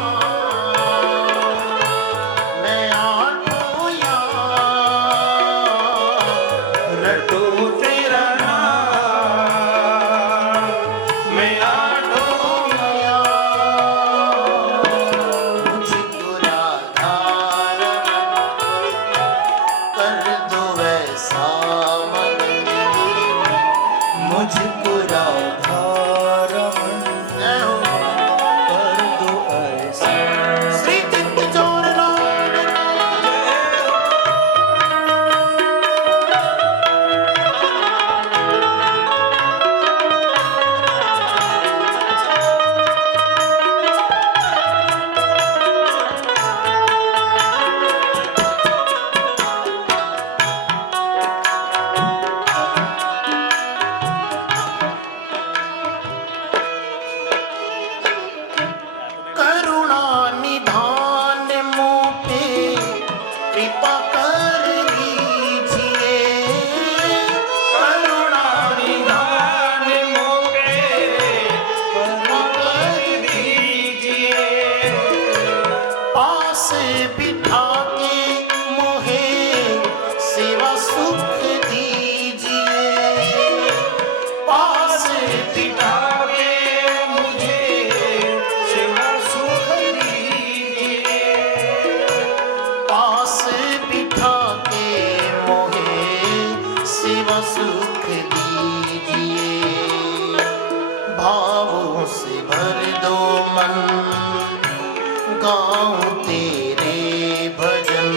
मैं आठों याम, रटो तेरा नाम मैं आठों याम, मुझको राधा रमन कर दो ऐसा मगन, मुझको राधा रमन जय हो कर दो ऐसा। श्री चित्त चोर लाड करुणा निधान मुँह पे कृपा कर लीजिए, करुणा निधान मुँह पे कृपा कर लीजिए, पास बिठा के मोहे सेवा सुख दीजिए, पास बिठा के मुझे सेवा सुख दीजिए, पास बिठा के मोहे सेवा सुख दीजिए, भावों से भर दो मन गाऊं तेरे भजन,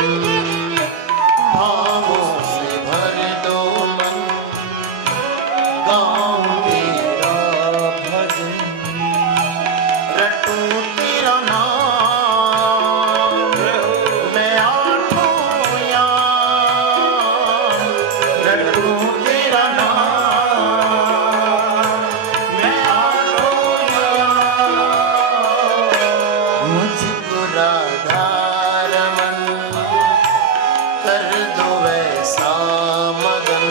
भावों से भर दो मन गाऊं तेरा भजन रटूं तेरा नाम मैं आठों याम, रटूं तेरा नाम मैं आठों याम, मुझको राधा रमन कर दो ऐसा मगन,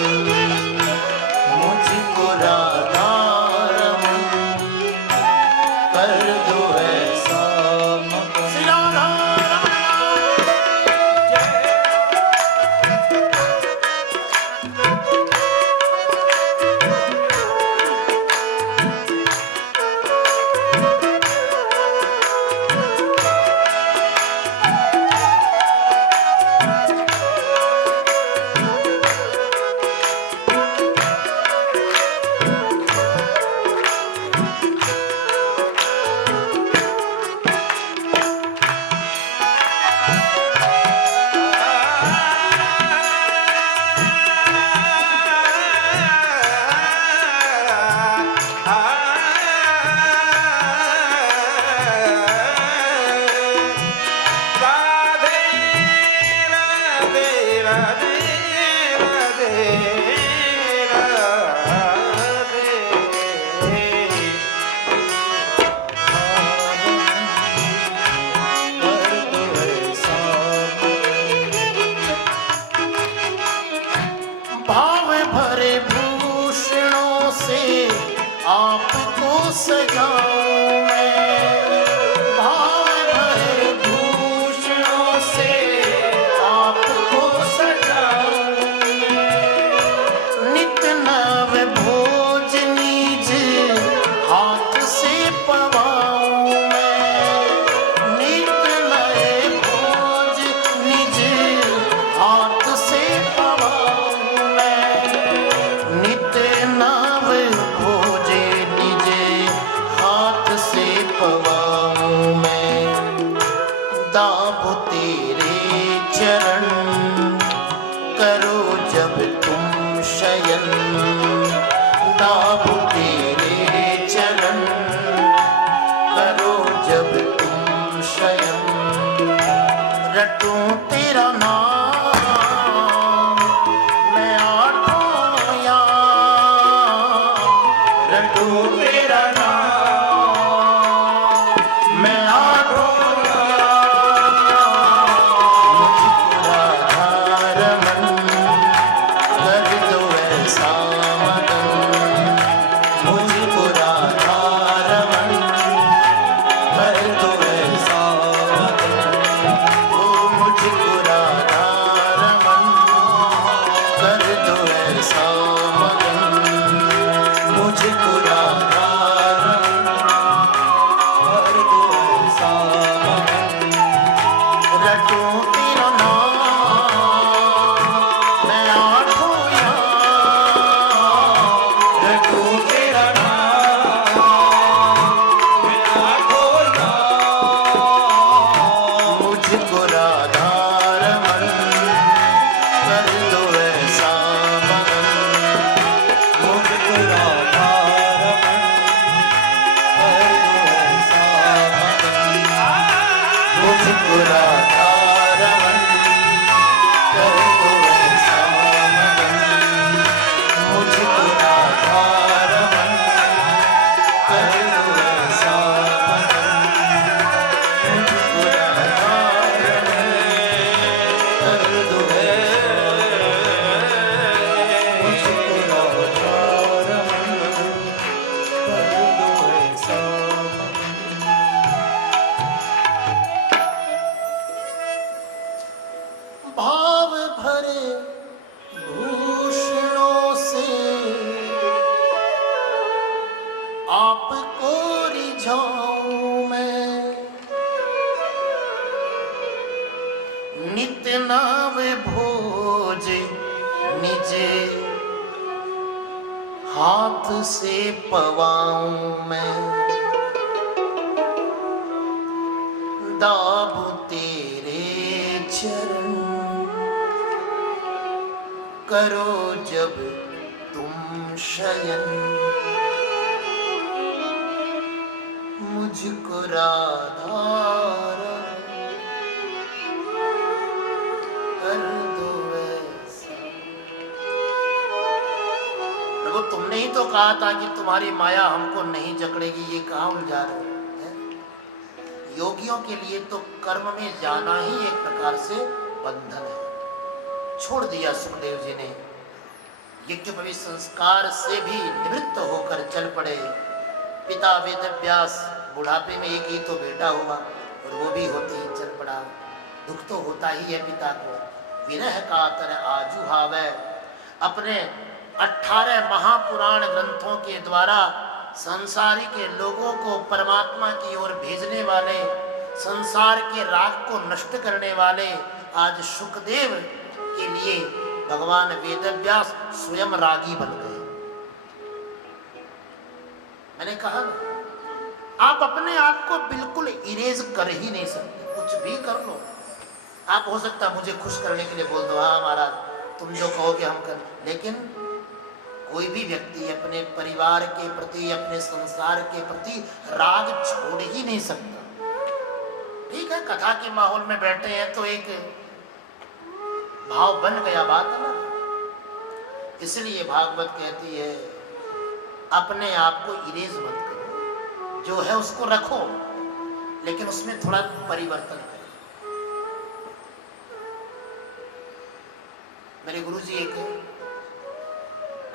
मुझको राधा रमन कर दो ऐसा मगन। श्री राधा सजाऊं मैं भाव भरे भूषणों से आपको सजाऊं मैं नित नए रटू तेरा नाम, मैं आठों नित्य नावे भोज निज हाथ से पवाऊं मैं, दाबू तेरे चरण करो जब तुम शयन, मुझको राधा तुमने ही तो कहा था कि तुम्हारी माया हमको नहीं जकड़ेगी, ये कहाँ उलझा रहे हैं? योगियों के लिए तो कर्म में जाना ही एक प्रकार से बंधन है। छोड़ दिया सुखदेव जी ने, यज्ञोपवीत संस्कार से भी निवृत्त होकर चल पड़े। पिता वेदव्यास बुढ़ापे में एक ही तो बेटा हुआ और वो भी होते ही चल पड़ा। दुख तो होता ही है पिता को। विरह कातर आजू हावे, अपने 18 महापुराण ग्रंथों के द्वारा संसारी के लोगों को परमात्मा की ओर भेजने वाले, संसार के राग को नष्ट करने वाले आज सुखदेव के लिए भगवान वेदव्यास स्वयं रागी बन गए। मैंने कहा ना, आप अपने आप को बिल्कुल इरेज कर ही नहीं सकते। कुछ भी कर लो, आप हो सकता है मुझे खुश करने के लिए बोल दो, हाँ महाराज तुम जो कहोगे हम कर, लेकिन कोई भी व्यक्ति अपने परिवार के प्रति, अपने संसार के प्रति राग छोड़ ही नहीं सकता। ठीक है, कथा के माहौल में बैठे हैं तो एक भाव बन गया, बात है ना। इसलिए भागवत कहती है अपने आप को इरेज मत करो, जो है उसको रखो, लेकिन उसमें थोड़ा परिवर्तन करो। मेरे गुरुजी एक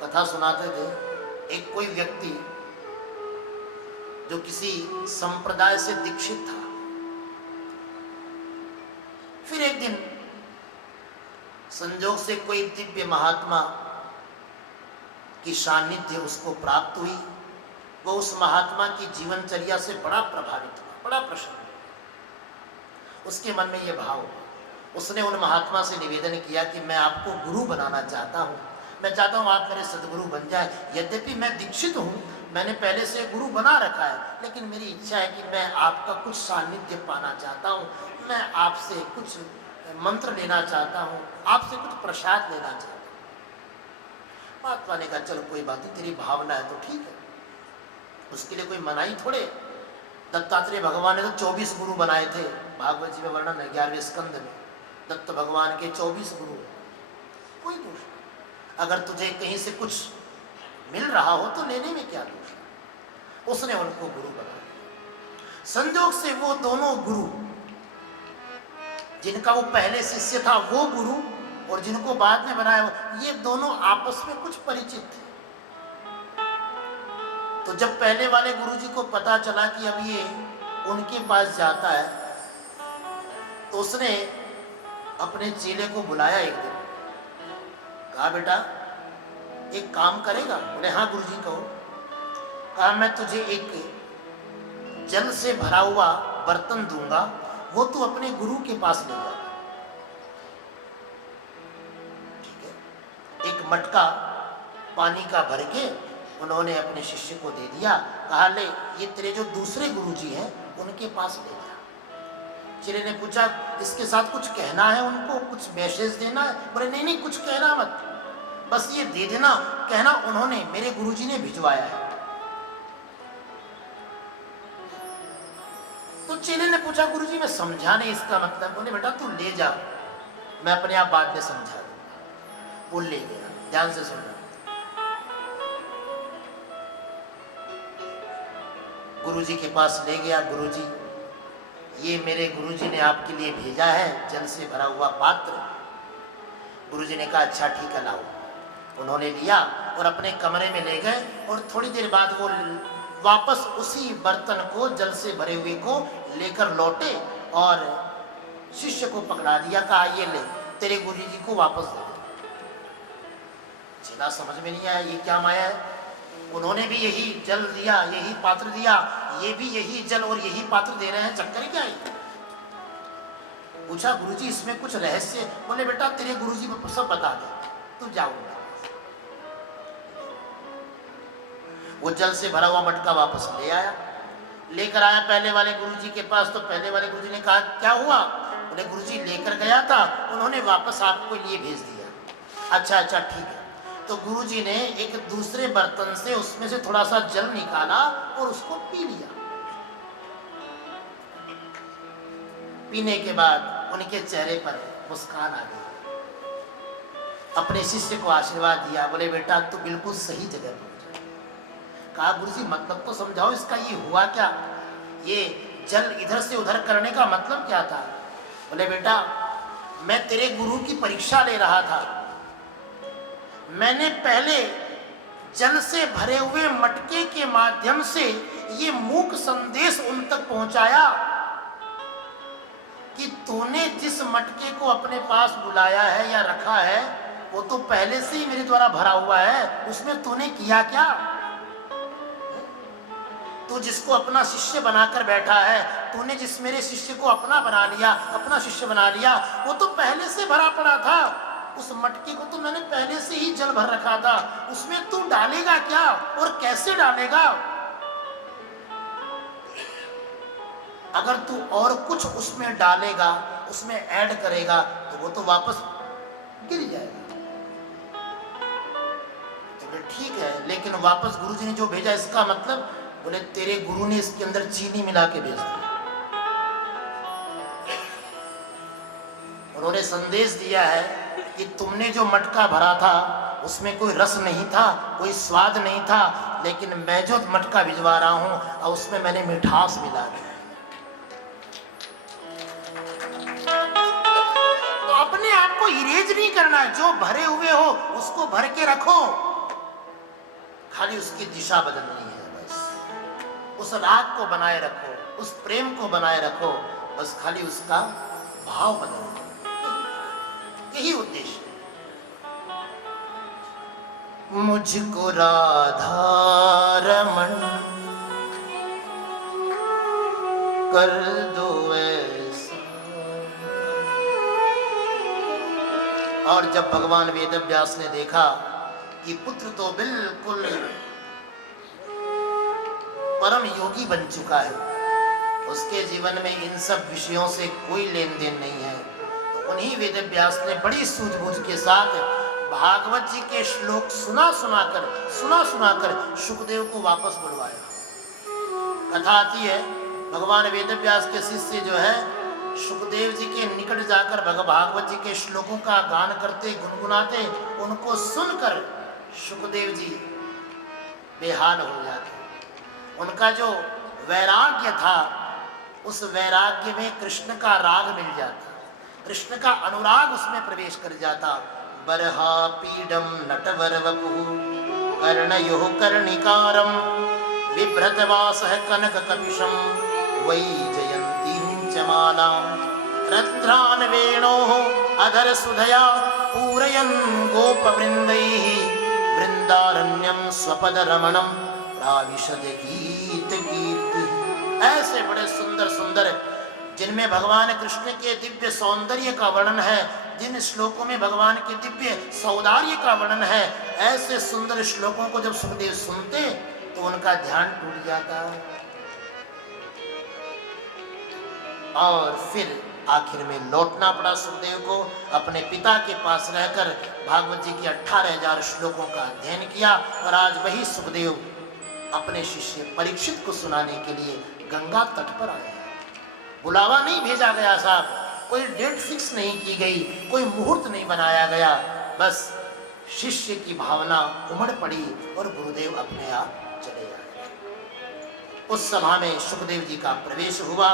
कथा सुनाते थे। एक कोई व्यक्ति जो किसी संप्रदाय से दीक्षित था, फिर एक दिन संजोग से कोई दिव्य महात्मा की सानिध्य उसको प्राप्त हुई। वो उस महात्मा की जीवनचर्या से बड़ा प्रभावित हुआ, बड़ा प्रसन्न। उसके मन में यह भाव हुआ, उसने उन महात्मा से निवेदन किया कि मैं आपको गुरु बनाना चाहता हूँ, मैं चाहता हूँ आप मेरे सदगुरु बन जाए। यद्यपि मैं दीक्षित हूँ, मैंने पहले से गुरु बना रखा है, लेकिन मेरी इच्छा है कि मैं आपका कुछ सानिध्य पाना चाहता हूँ, मैं आपसे कुछ मंत्र लेना चाहता हूँ, आपसे कुछ प्रसाद लेना चाहता हूँ। महात्मा ने कहा चलो कोई बात नहीं, तेरी भावना है तो ठीक है, उसके लिए कोई मनाही थोड़े। दत्तात्रेय भगवान ने तो 24 गुरु बनाए थे, भागवत जी में वर्णन है 11वें स्कंद में। दत्त भगवान के 24 गुरु, कोई दोष नहीं। अगर तुझे कहीं से कुछ मिल रहा हो तो लेने में क्या दोष है। उसने उनको गुरु बना दिया। संयोग से वो दोनों गुरु, जिनका वो पहले शिष्य था वो गुरु और जिनको बाद में बनाया, ये दोनों आपस में कुछ परिचित थे। तो जब पहले वाले गुरुजी को पता चला कि अब ये उनके पास जाता है, तो उसने अपने चेले को बुलाया एक दिन, कहा बेटा एक काम करेगा? बोले हाँ गुरुजी कहो। कहा मैं तुझे एक जल से भरा हुआ बर्तन दूंगा, वो तू अपने गुरु के पास ले जा। ठीक है, एक मटका पानी का भर के उन्होंने अपने शिष्य को दे दिया। कहा ले ये तेरे जो दूसरे गुरुजी हैं उनके पास ले जा। चेले ने पूछा इसके साथ कुछ कहना है, उनको कुछ मैसेज देना है? बोले नहीं नहीं कुछ कहना मत, बस ये दे देना, कहना उन्होंने मेरे गुरुजी ने भिजवाया है। तो चेले ने पूछा गुरुजी मैं समझा नहीं इसका मतलब। बोले बेटा तू ले जा, मैं अपने आप बाद में समझा दूंगा। वो ले गया, ध्यान से सुनना। गुरुजी के पास ले गया। गुरुजी ये मेरे गुरुजी ने आपके लिए भेजा है जल से भरा हुआ पात्र। गुरुजी ने कहा अच्छा ठीक है लाओ। उन्होंने लिया और अपने कमरे में ले गए और थोड़ी देर बाद वो वापस उसी बर्तन को, जल से भरे हुए को लेकर लौटे और शिष्य को पकड़ा दिया। कहा ये ले तेरे गुरुजी को वापस दे दे। चेला समझ में नहीं आया ये क्या माया है। उन्होंने भी यही जल दिया, यही पात्र दिया, ये भी यही जल और यही पात्र दे रहे हैं, चक्कर क्या है? पूछा गुरुजी इसमें कुछ रहस्य? बोले बेटा तेरे गुरुजी सब बता दे, तू जाओ। वो जल से भरा हुआ मटका वापस ले आया, लेकर आया पहले वाले गुरुजी के पास। तो पहले वाले गुरुजी ने कहा क्या हुआ? बोले गुरुजी लेकर गया था, उन्होंने वापस आपको लिए भेज दिया। अच्छा ठीक है। तो गुरुजी ने एक दूसरे बर्तन से उसमें से थोड़ा सा जल निकाला और उसको पी लिया। पीने के बाद उनके चेहरे पर मुस्कान आ गई। अपने शिष्य को आशीर्वाद दिया। बोले बेटा तू बिल्कुल सही जगह पहुंचा। कहा गुरुजी मतलब तो समझाओ इसका, ये हुआ क्या? ये जल इधर से उधर करने का मतलब क्या था? बोले बेटा मैं तेरे गुरु की परीक्षा ले रहा था। मैंने पहले जल से भरे हुए मटके के माध्यम से ये मूक संदेश उन तक पहुंचाया कि तूने जिस मटके को अपने पास बुलाया है या रखा है वो तो पहले से ही मेरे द्वारा भरा हुआ है, उसमें तूने किया क्या? तू जिसको अपना शिष्य बनाकर बैठा है, तूने जिस मेरे शिष्य को अपना बना लिया, अपना शिष्य बना लिया, वो तो पहले से भरा पड़ा था। उस मटके को तो मैंने पहले से ही जल भर रखा था, उसमें तू डालेगा क्या और कैसे डालेगा? अगर तू और कुछ उसमें डालेगा, उसमें ऐड करेगा तो वो तो वापस गिर जाएगा। तो ठीक है, लेकिन वापस गुरुजी ने जो भेजा इसका मतलब? बोले तेरे गुरु ने इसके अंदर चीनी मिला के भेज दिया। उन्होंने संदेश दिया है कि तुमने जो मटका भरा था उसमें कोई रस नहीं था, कोई स्वाद नहीं था, लेकिन मैं जो मटका भिजवा रहा हूं और उसमें मैंने मिठास मिला दी। तो अपने आप को इरेज नहीं करना है, जो भरे हुए हो उसको भर के रखो, खाली उसकी दिशा बदलनी है। बस उस राग को बनाए रखो, उस प्रेम को बनाए रखो, बस खाली उसका भाव बदलो, यही उद्देश्य। मुझको राधा रमन कर दो ऐसा। और जब भगवान वेदव्यास ने देखा कि पुत्र तो बिल्कुल परम योगी बन चुका है, उसके जीवन में इन सब विषयों से कोई लेन देन नहीं है, तो उन्हीं वेदव्यास ने बड़ी सूझबूझ के साथ भागवत जी के श्लोक सुना सुनाकर सुखदेव को वापस बुलवाया। कथा आती है, भगवान वेदव्यास के शिष्य जो है सुखदेव जी के निकट जाकर भागवत जी के श्लोकों का गान करते, गुनगुनाते, उनको सुनकर सुखदेव जी बेहाल हो जाते। उनका जो वैराग्य था, उस वैराग्य में कृष्ण का राग मिल जाता, कृष्ण का अनुराग उसमें प्रवेश कर जाता। बरहा पीडम नटवर वपुः कर्णयोः कर्णिकारम बिभ्रतवासः कनक कपिशम वैजयन्तीं च मालाम् रन्ध्रान् वेणोः अधर सुधया पूरयन् गोपवृन्दैः वृन्दारण्यं स्वपद रमणं प्राविशद गीत कीर्ति। ऐसे बड़े सुंदर सुंदर जिनमें भगवान कृष्ण के दिव्य सौंदर्य का वर्णन है, जिन श्लोकों में भगवान के दिव्य सौंदर्य का वर्णन है, ऐसे सुंदर श्लोकों को जब सुखदेव सुनते तो उनका ध्यान टूट जाता और फिर आखिर में लौटना पड़ा सुखदेव को। अपने पिता के पास रहकर भागवत जी की 18,000 श्लोकों का अध्ययन किया और आज वही सुखदेव अपने शिष्य परीक्षित को सुनाने के लिए गंगा तट पर आए। बुलावा नहीं भेजा गया साहब, कोई डेट फिक्स नहीं की गई, कोई मुहूर्त नहीं बनाया गया, बस शिष्य की भावना उमड़ पड़ी और गुरुदेव अपने आप चले आए। उस सभा में सुखदेव जी का प्रवेश हुआ,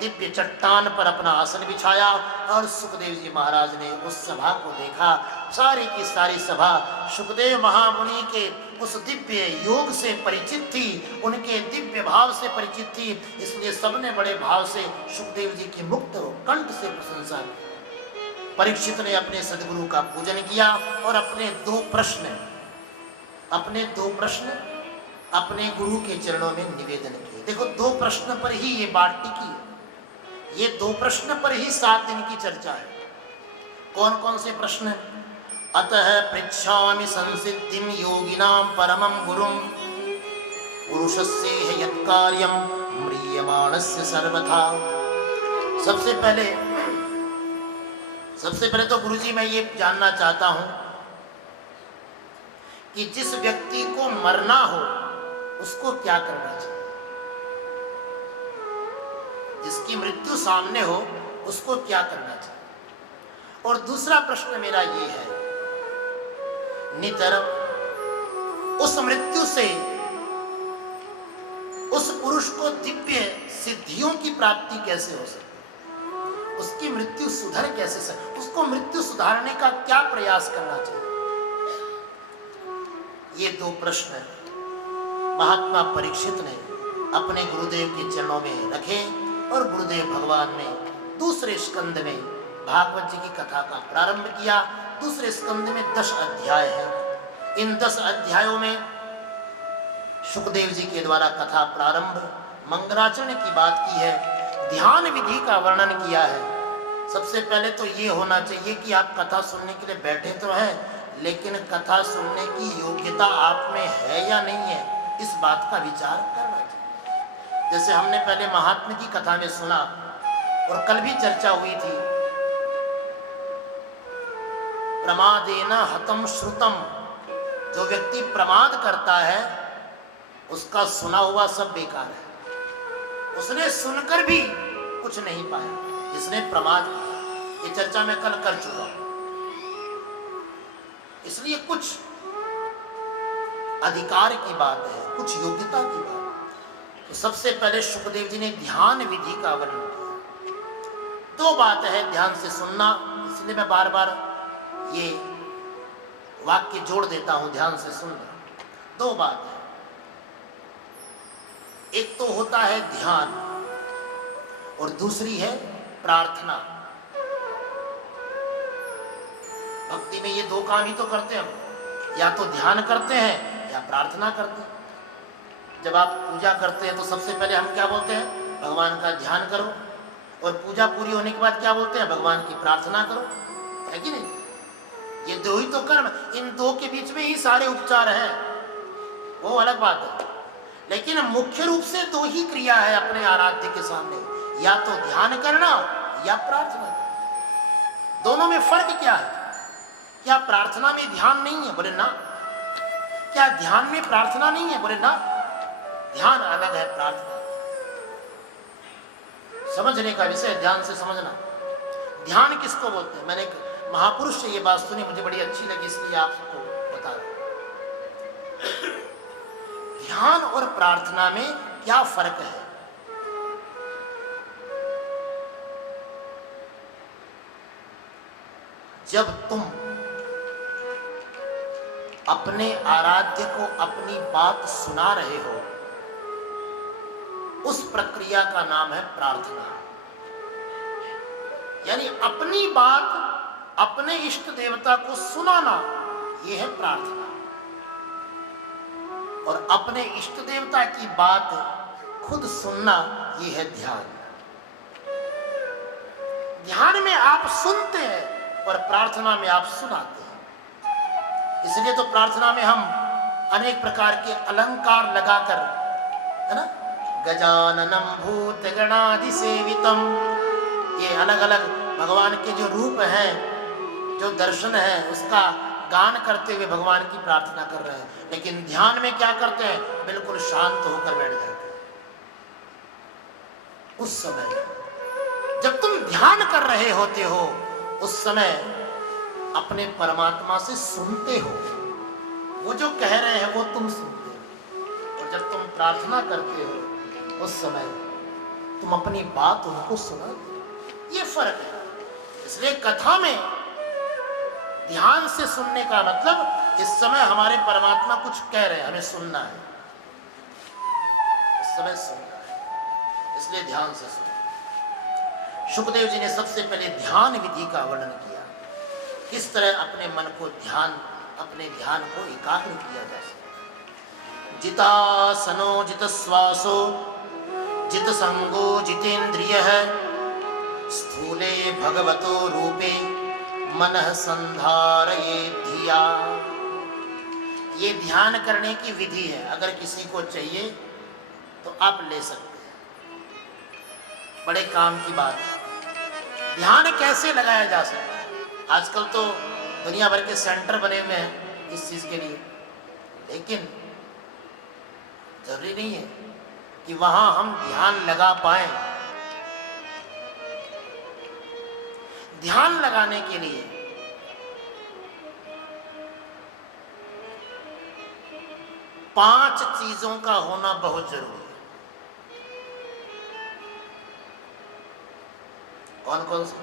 दिव्य चट्टान पर अपना आसन बिछाया और सुखदेव जी महाराज ने उस सभा को देखा। सारी की सारी सभा सुखदेव महामुनि के उस दिव्य योग से परिचित थी, उनके दिव्य भाव से परिचित थी, इसलिए सबने बड़े भाव से सुखदेव जी की मुक्त कंठ से प्रशंसा की। परीक्षित ने अपने सदगुरु का पूजन किया और अपने दो प्रश्न अपने गुरु के चरणों में निवेदन किए। देखो, 2 प्रश्न पर ही ये बात टिकी है, ये 2 प्रश्न पर ही 7 दिन की चर्चा है। कौन कौन से प्रश्न? अतः पृच्छामि संसिद्धिं योगिनां परमं गुरुं पुरुषस्य यत्कार्यं म्रियमाणस्य सर्वथा। सबसे पहले तो गुरुजी मैं ये जानना चाहता हूं कि जिस व्यक्ति को मरना हो उसको क्या करना चाहिए, जिसकी मृत्यु सामने हो उसको क्या करना चाहिए। और दूसरा प्रश्न मेरा ये है, नितरम उस मृत्यु से उस पुरुष को दिव्य सिद्धियों की प्राप्ति कैसे हो सकती, उसकी मृत्यु सुधर कैसे सकती, उसको मृत्यु सुधारने का क्या प्रयास करना चाहिए। ये 2 प्रश्न महात्मा परीक्षित ने अपने गुरुदेव के चरणों में रखे और गुरुदेव भगवान ने दूसरे स्कंद में भागवत जी की कथा का प्रारंभ किया। दूसरे स्कंद में 10 अध्याय हैं। इन 10 अध्यायों में सुखदेव जी के द्वारा कथा प्रारंभ, मंगलाचरण की बात की है, ध्यान विधि का वर्णन किया है। सबसे पहले तो ये होना चाहिए कि आप कथा सुनने के लिए बैठे तो हैं, लेकिन कथा सुनने की योग्यता आप में है या नहीं है, इस बात का विचार करना चाहिए। जैसे हमने पहले महात्मा की कथा में सुना और कल भी चर्चा हुई थी, प्रमादेन हतम श्रुतम, जो व्यक्ति प्रमाद करता है उसका सुना हुआ सब बेकार है, उसने सुनकर भी कुछ नहीं पाया जिसने प्रमाद किया। ये चर्चा मैं कल कर चुका हूं। इसलिए कुछ अधिकार की बात है, कुछ योग्यता की बात है। तो सबसे पहले सुखदेव जी ने ध्यान विधि का वर्णन किया। 2 बात है ध्यान से सुनना, इसलिए मैं बार बार ये वाक्य जोड़ देता हूं, ध्यान से सुनना। 2 बात है, एक तो होता है ध्यान और दूसरी है प्रार्थना। भक्ति में ये 2 काम ही तो करते हैं हम, या तो ध्यान करते हैं या प्रार्थना करते हैं। जब आप पूजा करते हैं तो सबसे पहले हम क्या बोलते हैं, भगवान का ध्यान करो, और पूजा पूरी होने के बाद क्या बोलते हैं, भगवान की प्रार्थना करो, है कि नहीं। ये 2 ही तो कर्म, इन 2 के बीच में ही सारे उपचार हैं, वो अलग बात है। लेकिन मुख्य रूप से 2 ही क्रिया है अपने आराध्य के सामने, या तो ध्यान करना या प्रार्थना करना। दोनों में फर्क क्या है? क्या प्रार्थना में ध्यान नहीं है? बोले ना। क्या ध्यान में प्रार्थना नहीं है? बोले ना। ध्यान अलग है, प्रार्थना समझने का विषय, ध्यान से समझना। ध्यान किसको बोलते हैं? मैंने एक महापुरुष से ये बात सुनी, मुझे बड़ी अच्छी लगी, इसलिए आपको बता रहा हूं। ध्यान और प्रार्थना में क्या फर्क है? जब तुम अपने आराध्य को अपनी बात सुना रहे हो, उस प्रक्रिया का नाम है प्रार्थना। यानी अपनी बात अपने इष्ट देवता को सुनाना, यह है प्रार्थना। और अपने इष्ट देवता की बात खुद सुनना, यह है ध्यान। ध्यान में आप सुनते हैं और प्रार्थना में आप सुनाते हैं। इसलिए तो प्रार्थना में हम अनेक प्रकार के अलंकार लगाकर, है ना, गजाननम भूत गणादि सेवितम, ये अलग अलग भगवान के जो रूप हैं, जो दर्शन है, उसका गान करते हुए भगवान की प्रार्थना कर रहे हैं। लेकिन ध्यान में क्या करते हैं? बिल्कुल शांत होकर बैठ जाते हैं। उस समय जब तुम ध्यान कर रहे होते हो, उस समय अपने परमात्मा से सुनते हो। वो जो कह रहे हैं वो तुम सुनते हो। और जब तुम प्रार्थना करते हो, उस समय तुम अपनी बात उनको सुनाते हो। ये फर्क है। इसलिए कथा में ध्यान से सुनने का मतलब, इस समय हमारे परमात्मा कुछ कह रहे हैं, हमें सुनना है, इस समय सुनना है, इसलिए ध्यान से सुनना। शुकदेव जी ने सबसे पहले ध्यान विधि का वर्णन किया, किस तरह अपने मन को अपने ध्यान को एकाग्र किया जा सकता। जितासनो जितश्वासो जितसंगो जितेन्द्रियः स्थूले भगवतो रूपे मनः संधारयेत् धिया। ये ध्यान करने की विधि है। अगर किसी को चाहिए तो आप ले सकते हैं, बड़े काम की बात है। ध्यान कैसे लगाया जा सकता है? आजकल तो दुनिया भर के सेंटर बने हुए हैं इस चीज के लिए, लेकिन जरूरी नहीं है कि वहां हम ध्यान लगा पाए। ध्यान लगाने के लिए पांच चीजों का होना बहुत जरूरी है। कौन कौन सी?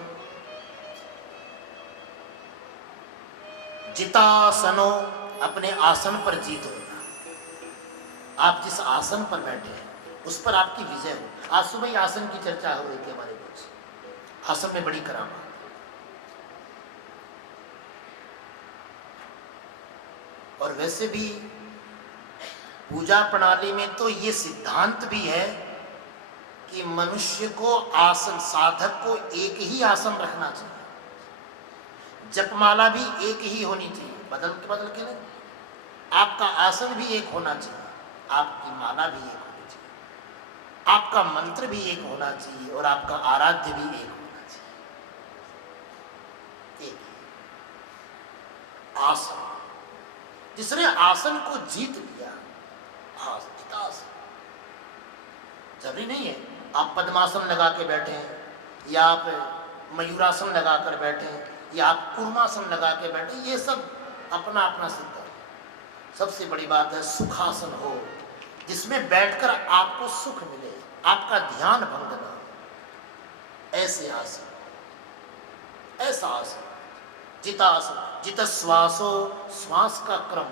जितासनो, अपने आसन पर जीत होना। आप जिस आसन पर बैठे हैं उस पर आपकी विजय हो। आज सुबह ही आसन की चर्चा हो रही थी हमारे बीच। आसन में बड़ी करामात। और वैसे भी पूजा प्रणाली में तो ये सिद्धांत भी है कि मनुष्य को आसन, साधक को एक ही आसन रखना चाहिए। जपमाला भी एक ही होनी चाहिए, बदल के नहीं। आपका आसन भी एक होना चाहिए, आपकी माला भी एक होनी चाहिए, आपका मंत्र भी एक होना चाहिए और आपका आराध्य भी एक होना चाहिए। एक आसन, जिसने आसन को जीत लिया, आसन। जरूरी नहीं है आप पद्मासन लगा के बैठे हैं, या आप मयूरासन लगा कर बैठे हैं, या आप कूर्मासन लगा के बैठे। ये सब अपना अपना सिद्धांत। सबसे बड़ी बात है सुखासन हो, जिसमें बैठकर आपको सुख मिले, आपका ध्यान भंग न हो। ऐसे आसन, ऐसा आसन जितासन। जितश्वासो, श्वास का क्रम।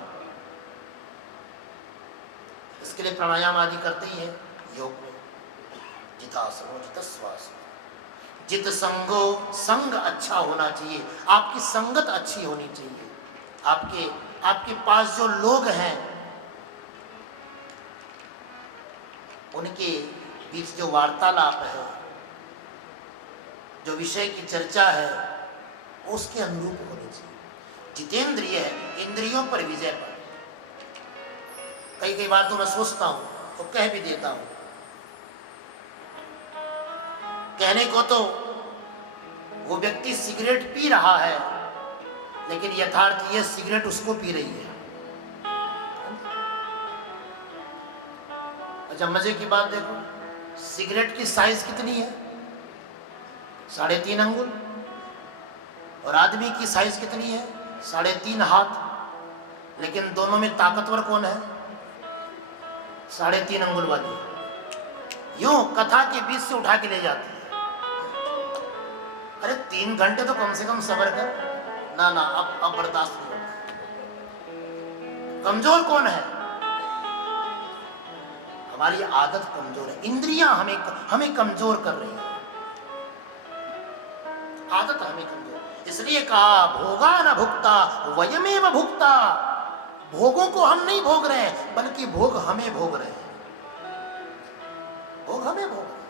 इसके लिए प्राणायाम आदि करते ही है योग में। जितासनो जितश्वासो। जित संगो, संग अच्छा होना चाहिए, आपकी संगत अच्छी होनी चाहिए। आपके पास जो लोग हैं उनके बीच जो वार्तालाप है, जो विषय की चर्चा है, उसके अनुरूप होनी चाहिए। जितेंद्रिय है, इंद्रियों पर विजय पर। कई बार तो मैं सोचता हूं तो कह भी देता हूं। कहने को तो वो व्यक्ति सिगरेट पी रहा है, लेकिन यथार्थ ये सिगरेट उसको पी रही है। अच्छा, मजे की बात देखो, सिगरेट की साइज कितनी है? 3.5 अंगुल। और आदमी की साइज कितनी है? 3.5 हाथ। लेकिन दोनों में ताकतवर कौन है? 3.5 अंगुल वाली, यूं कथा के बीच से उठा के ले जाती है। अरे 3 घंटे तो कम से कम सब्र कर। ना ना, अब बर्दाश्त नहीं होता। कमजोर कौन है? हमारी आदत कमजोर है, इंद्रियां हमें कमजोर कर रही है, आदत हमें कमजोर। इसलिए कहा भोगा न भुक्ता वयमेव भुक्ता। भोगों को हम नहीं भोग रहे हैं, बल्कि भोग हमें भोग रहे हैं, भोग हमें भोग रहे हैं।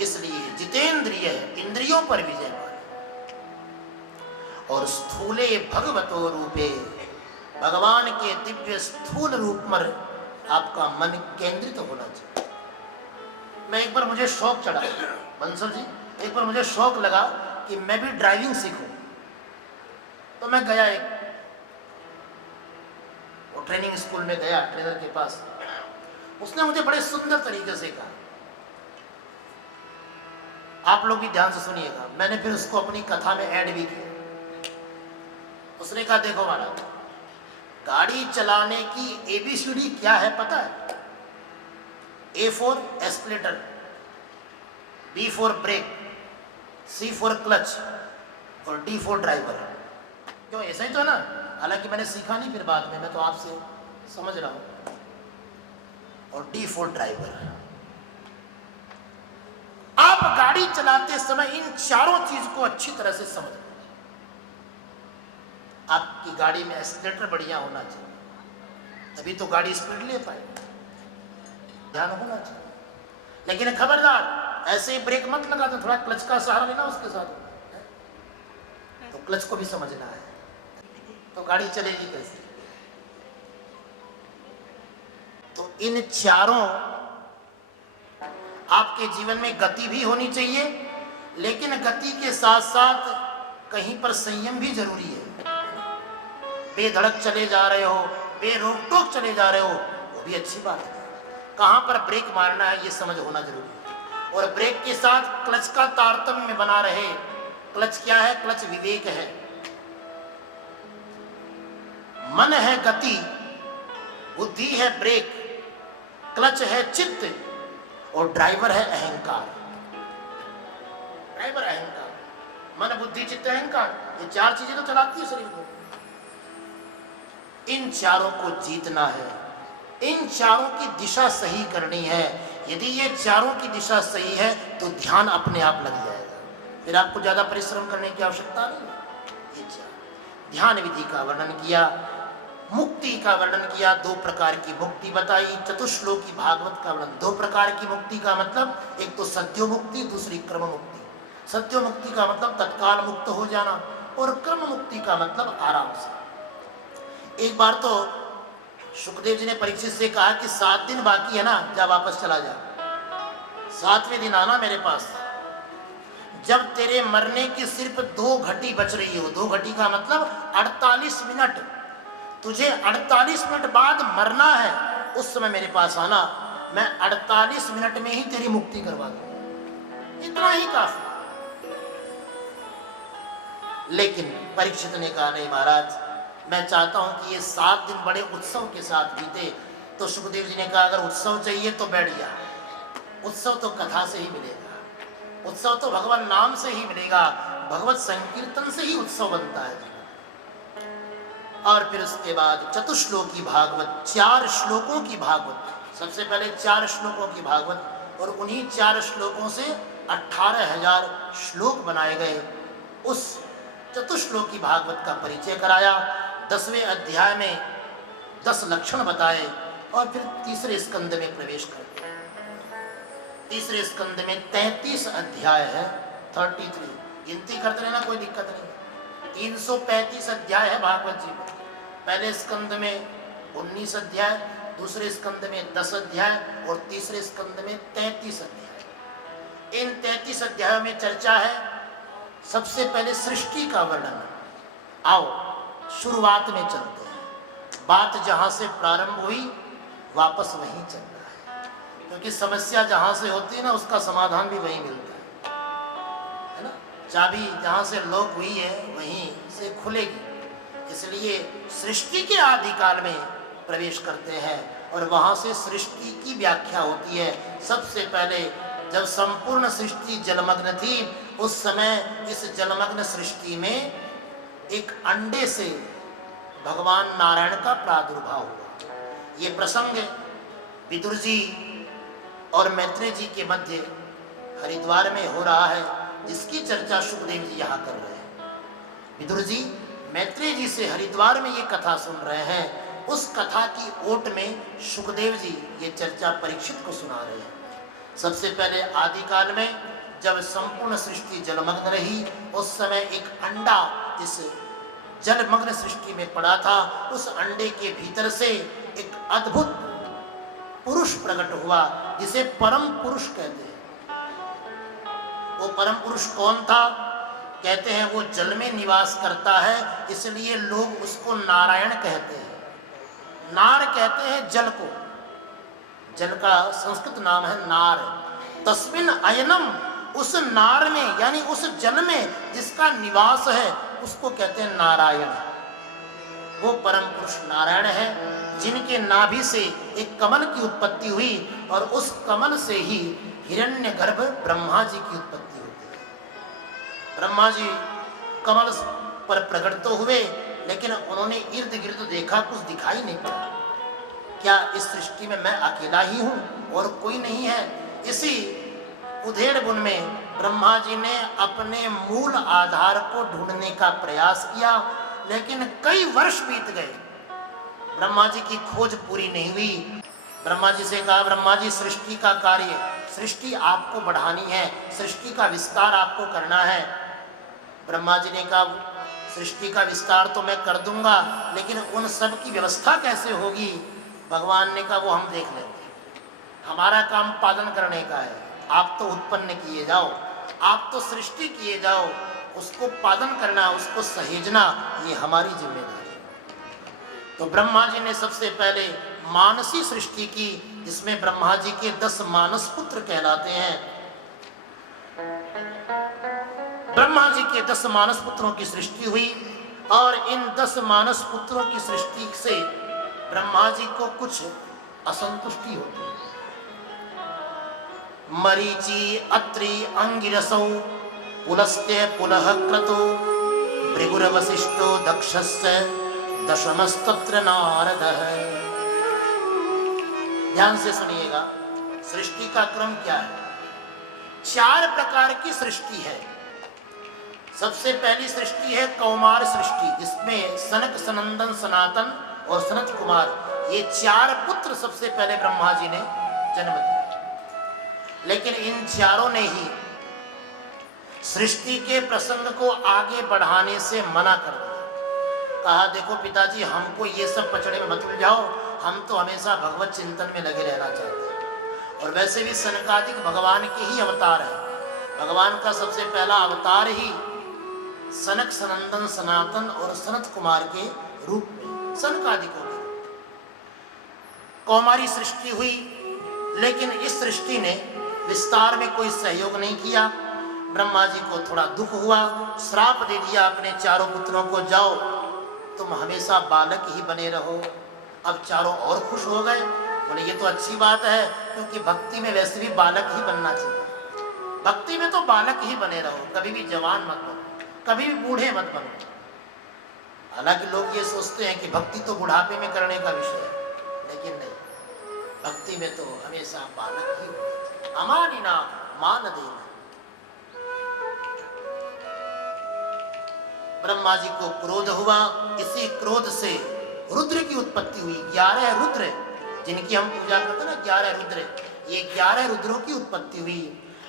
इसलिए जितेंद्रिय इंद्रियों पर विजय पाए। और स्थूले भगवतो रूपे, भगवान के दिव्य स्थूल रूप पर आपका मन केंद्रित होना चाहिए। मैं एक बार मुझे शौक चढ़ा, बंसल जी, एक बार मुझे शौक लगा कि मैं भी ड्राइविंग सीखूं। तो मैं गया, एक वो ट्रेनिंग स्कूल में गया, ट्रेनर के पास। उसने मुझे बड़े सुंदर तरीके से कहा, आप लोग भी ध्यान से सुनिएगा, मैंने फिर उसको अपनी कथा में ऐड भी किया। उसने कहा देखो महाराज, गाड़ी चलाने की एबीसीडी क्या है पता है? A for escalator, B for brake, C for clutch और D फॉर ड्राइवर। क्यों, ऐसा ही तो है ना? हालांकि मैंने सीखा नहीं फिर बाद में, मैं तो आपसे समझ रहा हूं। और D फॉर ड्राइवर। आप गाड़ी चलाते समय इन चारों चीज को अच्छी तरह से समझ लो। आपकी गाड़ी में एस्केलेटर बढ़िया होना चाहिए, तभी तो गाड़ी स्पीड ले पाए, ध्यान होना चाहिए। लेकिन खबरदार, ऐसे ही ब्रेक मत लगा, तो थोड़ा क्लच का सहारा लेना उसके साथ, तो क्लच को भी समझना है, तो गाड़ी चलेगी कैसे? तो इन चारों, आपके जीवन में गति भी होनी चाहिए, लेकिन गति के साथ साथ कहीं पर संयम भी जरूरी है। बेधड़क चले जा रहे हो, बेरोक टोक चले जा रहे हो, वो भी अच्छी बात है। कहां पर ब्रेक मारना है ये समझ होना जरूरी है। और ब्रेक के साथ क्लच का तारतम्य बना रहे। क्लच क्या है? क्लच विवेक है, मन है गति, बुद्धि है ब्रेक, क्लच है चित्त, और ड्राइवर है अहंकार। ड्राइवर अहंकार, मन बुद्धि चित्त अहंकार, ये 4 चीजें तो चलाती है शरीर को। इन चारों को जीतना है, इन चारों की दिशा सही करनी है। यदि ये चारों की दिशा सही है तो ध्यान अपने आप लग जाएगा, फिर आपको ज्यादा परिश्रम करने की आवश्यकता नहीं। ये ध्यान विधि का वर्णन किया, मुक्ति का वर्णन किया, 2 प्रकार की मुक्ति बताई। चतुश्लोकी भागवत का वर्णन, 2 प्रकार की मुक्ति का मतलब, एक तो सत्यो मुक्ति, दूसरी क्रम मुक्ति। सत्यो मुक्ति का मतलब तत्काल मुक्त हो जाना, और क्रम मुक्ति का मतलब आराम से। एक बार तो सुखदेव जी ने परीक्षित से कहा कि 7 दिन बाकी है ना, जा वापस चला जा, 7वें दिन आना मेरे पास। जब तेरे मरने की सिर्फ 2 घटी बच रही हो, 2 घटी का मतलब 48 मिनट, तुझे 48 मिनट बाद मरना है, उस समय मेरे पास आना, मैं 48 मिनट में ही तेरी मुक्ति करवा दूंगा, इतना ही काफी। लेकिन परीक्षित ने कहा नहीं महाराज, मैं चाहता हूं कि ये 7 दिन बड़े उत्सव के साथ बीते। तो सुखदेव जी ने कहा अगर उत्सव चाहिए तो बैठ जा, उत्सव तो कथा से ही मिलेगा, उत्सव तो भगवान नाम से ही मिलेगा, भगवत संकीर्तन से ही उत्सव बनता है। और फिर उसके बाद चतुश्लोकी भागवत, 4 श्लोकों की भागवत। सबसे पहले 4 श्लोकों की भागवत, और उन्हीं 4 श्लोकों से 18,000 श्लोक बनाए गए। उस चतुश्लोकी भागवत का परिचय कराया। 10वें अध्याय में 10 लक्षण बताए, और फिर तीसरे स्कंद में प्रवेश करते हैं। तीसरे स्कंद में 33 अध्याय है, 33, गिनती करते रहना, कोई दिक्कत नहीं। 335 अध्याय है भागवत जी में। पहले स्कंद में 19 अध्याय, दूसरे स्कंद में 10 अध्याय, और तीसरे स्कंद में 33 अध्याय। इन 33 अध्यायों में चर्चा है। सबसे पहले सृष्टि का वर्णन। आओ शुरुआत में चलते हैं, बात जहां से प्रारंभ हुई वापस वहीं चलना है, क्योंकि समस्या जहां से होती है ना, उसका समाधान भी वहीं मिलता है ना। चाबी जहां से लॉक हुई है वहीं से खुलेगी, इसलिए सृष्टि के आदि काल में प्रवेश करते हैं और वहां से सृष्टि की व्याख्या होती है। सबसे पहले जब संपूर्ण सृष्टि जलमग्न थी, उस समय इस जलमग्न सृष्टि में एक अंडे से भगवान नारायण का प्रादुर्भाव हुआ। ये प्रसंग विदुर जी और मैत्रेय जी के मध्य हरिद्वार में हो रहा है, जिसकी चर्चा सुखदेव जी यहाँ कर रहे हैं। विदुर जी मैत्रेय जी से हरिद्वार में ये कथा सुन रहे हैं। उस कथा की ओट में सुखदेव जी ये चर्चा परीक्षित को सुना रहे हैं। सबसे पहले आदि काल में जब संपूर्ण सृष्टि जलमग्न रही, उस समय एक अंडा इस जलमग्न सृष्टि में पड़ा था। उस अंडे के भीतर से एक अद्भुत पुरुष प्रकट हुआ, जिसे परम पुरुष कहते हैं। वो परम पुरुष कौन था? कहते हैं वो जल में निवास करता है, इसलिए लोग उसको नारायण कहते हैं। नार कहते हैं जल को, जल का संस्कृत नाम है नार। तस्मिन अयनम, उस नार में यानी उस जल में जिसका निवास है उसको कहते हैं नारायण। वो परम पुरुष नारायण है, जिनके नाभि से एक कमल की उत्पत्ति हुई और उस कमल से ही हिरण्यगर्भ ब्रह्मा जी की उत्पत्ति होती है। ब्रह्मा जी कमल पर प्रकट तो हुए, लेकिन उन्होंने इर्द गिर्द देखा, कुछ दिखाई नहीं पड़ा। क्या इस सृष्टि में मैं अकेला ही हूँ और कोई नहीं है? इसी उधेड़ बुन में ब्रह्मा जी ने अपने मूल आधार को ढूंढने का प्रयास किया, लेकिन कई वर्ष बीत गए, ब्रह्मा जी की खोज पूरी नहीं हुई। ब्रह्मा जी से कहा, ब्रह्मा जी सृष्टि का कार्य, सृष्टि आपको बढ़ानी है, सृष्टि का विस्तार आपको करना है। ब्रह्मा जी ने कहा, सृष्टि का विस्तार तो मैं कर दूंगा, लेकिन उन सब की व्यवस्था कैसे होगी? भगवान ने कहा, वो हम देख लेंगे, हमारा काम पालन करने का है। आप तो उत्पन्न किए जाओ, आप तो सृष्टि किए जाओ, उसको पालन करना, उसको सहेजना, ये हमारी जिम्मेदारी है। तो ब्रह्मा जी ने सबसे पहले मानसी सृष्टि की, जिसमें ब्रह्मा जी के 10 मानस पुत्र कहलाते हैं। ब्रह्मा जी के 10 मानस पुत्रों की सृष्टि हुई और इन 10 मानस पुत्रों की सृष्टि से ब्रह्मा जी को कुछ असंतुष्टि होती है। मरीचि, अत्रि, अंगिरसौ, पुलस्त्य, पुलह, क्रतु, भृगुरवसिष्ठो, दक्षस्य, दशमस्तत्र नारदः। ध्यान से सुनिएगा, सृष्टि का क्रम क्या है? 4 प्रकार की सृष्टि है। सबसे पहली सृष्टि है कौमार सृष्टि, जिसमें सनक, सनंदन, सनातन और सनत कुमार, ये 4 पुत्र सबसे पहले ब्रह्मा जी ने जन्म दिया। लेकिन इन चारों ने ही सृष्टि के प्रसंग को आगे बढ़ाने से मना कर दिया। कहा, देखो पिताजी, हमको ये सब पचड़े में मत उलझाओ, हम तो हमेशा भगवत चिंतन में लगे रहना चाहते हैं। और वैसे भी सनकादिक भगवान के ही अवतार है। भगवान का सबसे पहला अवतार ही सनक, सनंदन, सनातन और सनत कुमार के रूप में, सनकादिकों के रूप में। कौमारी सृष्टि हुई, लेकिन इस सृष्टि ने विस्तार में कोई सहयोग नहीं किया। ब्रह्मा जी को थोड़ा दुख हुआ, श्राप दे दिया अपने चारों पुत्रों को, जाओ तुम हमेशा बालक ही बने रहो। अब चारों और खुश हो गए, बोले ये तो अच्छी बात है, क्योंकि भक्ति में वैसे भी बालक ही बनना चाहिए। भक्ति में तो बालक ही बने रहो, कभी भी जवान मत बनो, कभी भी बूढ़े मत बनो। हालांकि लोग ये सोचते हैं कि भक्ति तो बुढ़ापे में करने का विषय है, लेकिन नहीं, भक्ति में तो हमेशा बालक ही हो। अमानिना मान देना। ब्रह्मा जी को क्रोध हुआ, इसी क्रोध से रुद्र की उत्पत्ति हुई। 11 रुद्र जिनकी हम पूजा करते हैं ना, 11 रुद्र, ये 11 रुद्रों की उत्पत्ति हुई।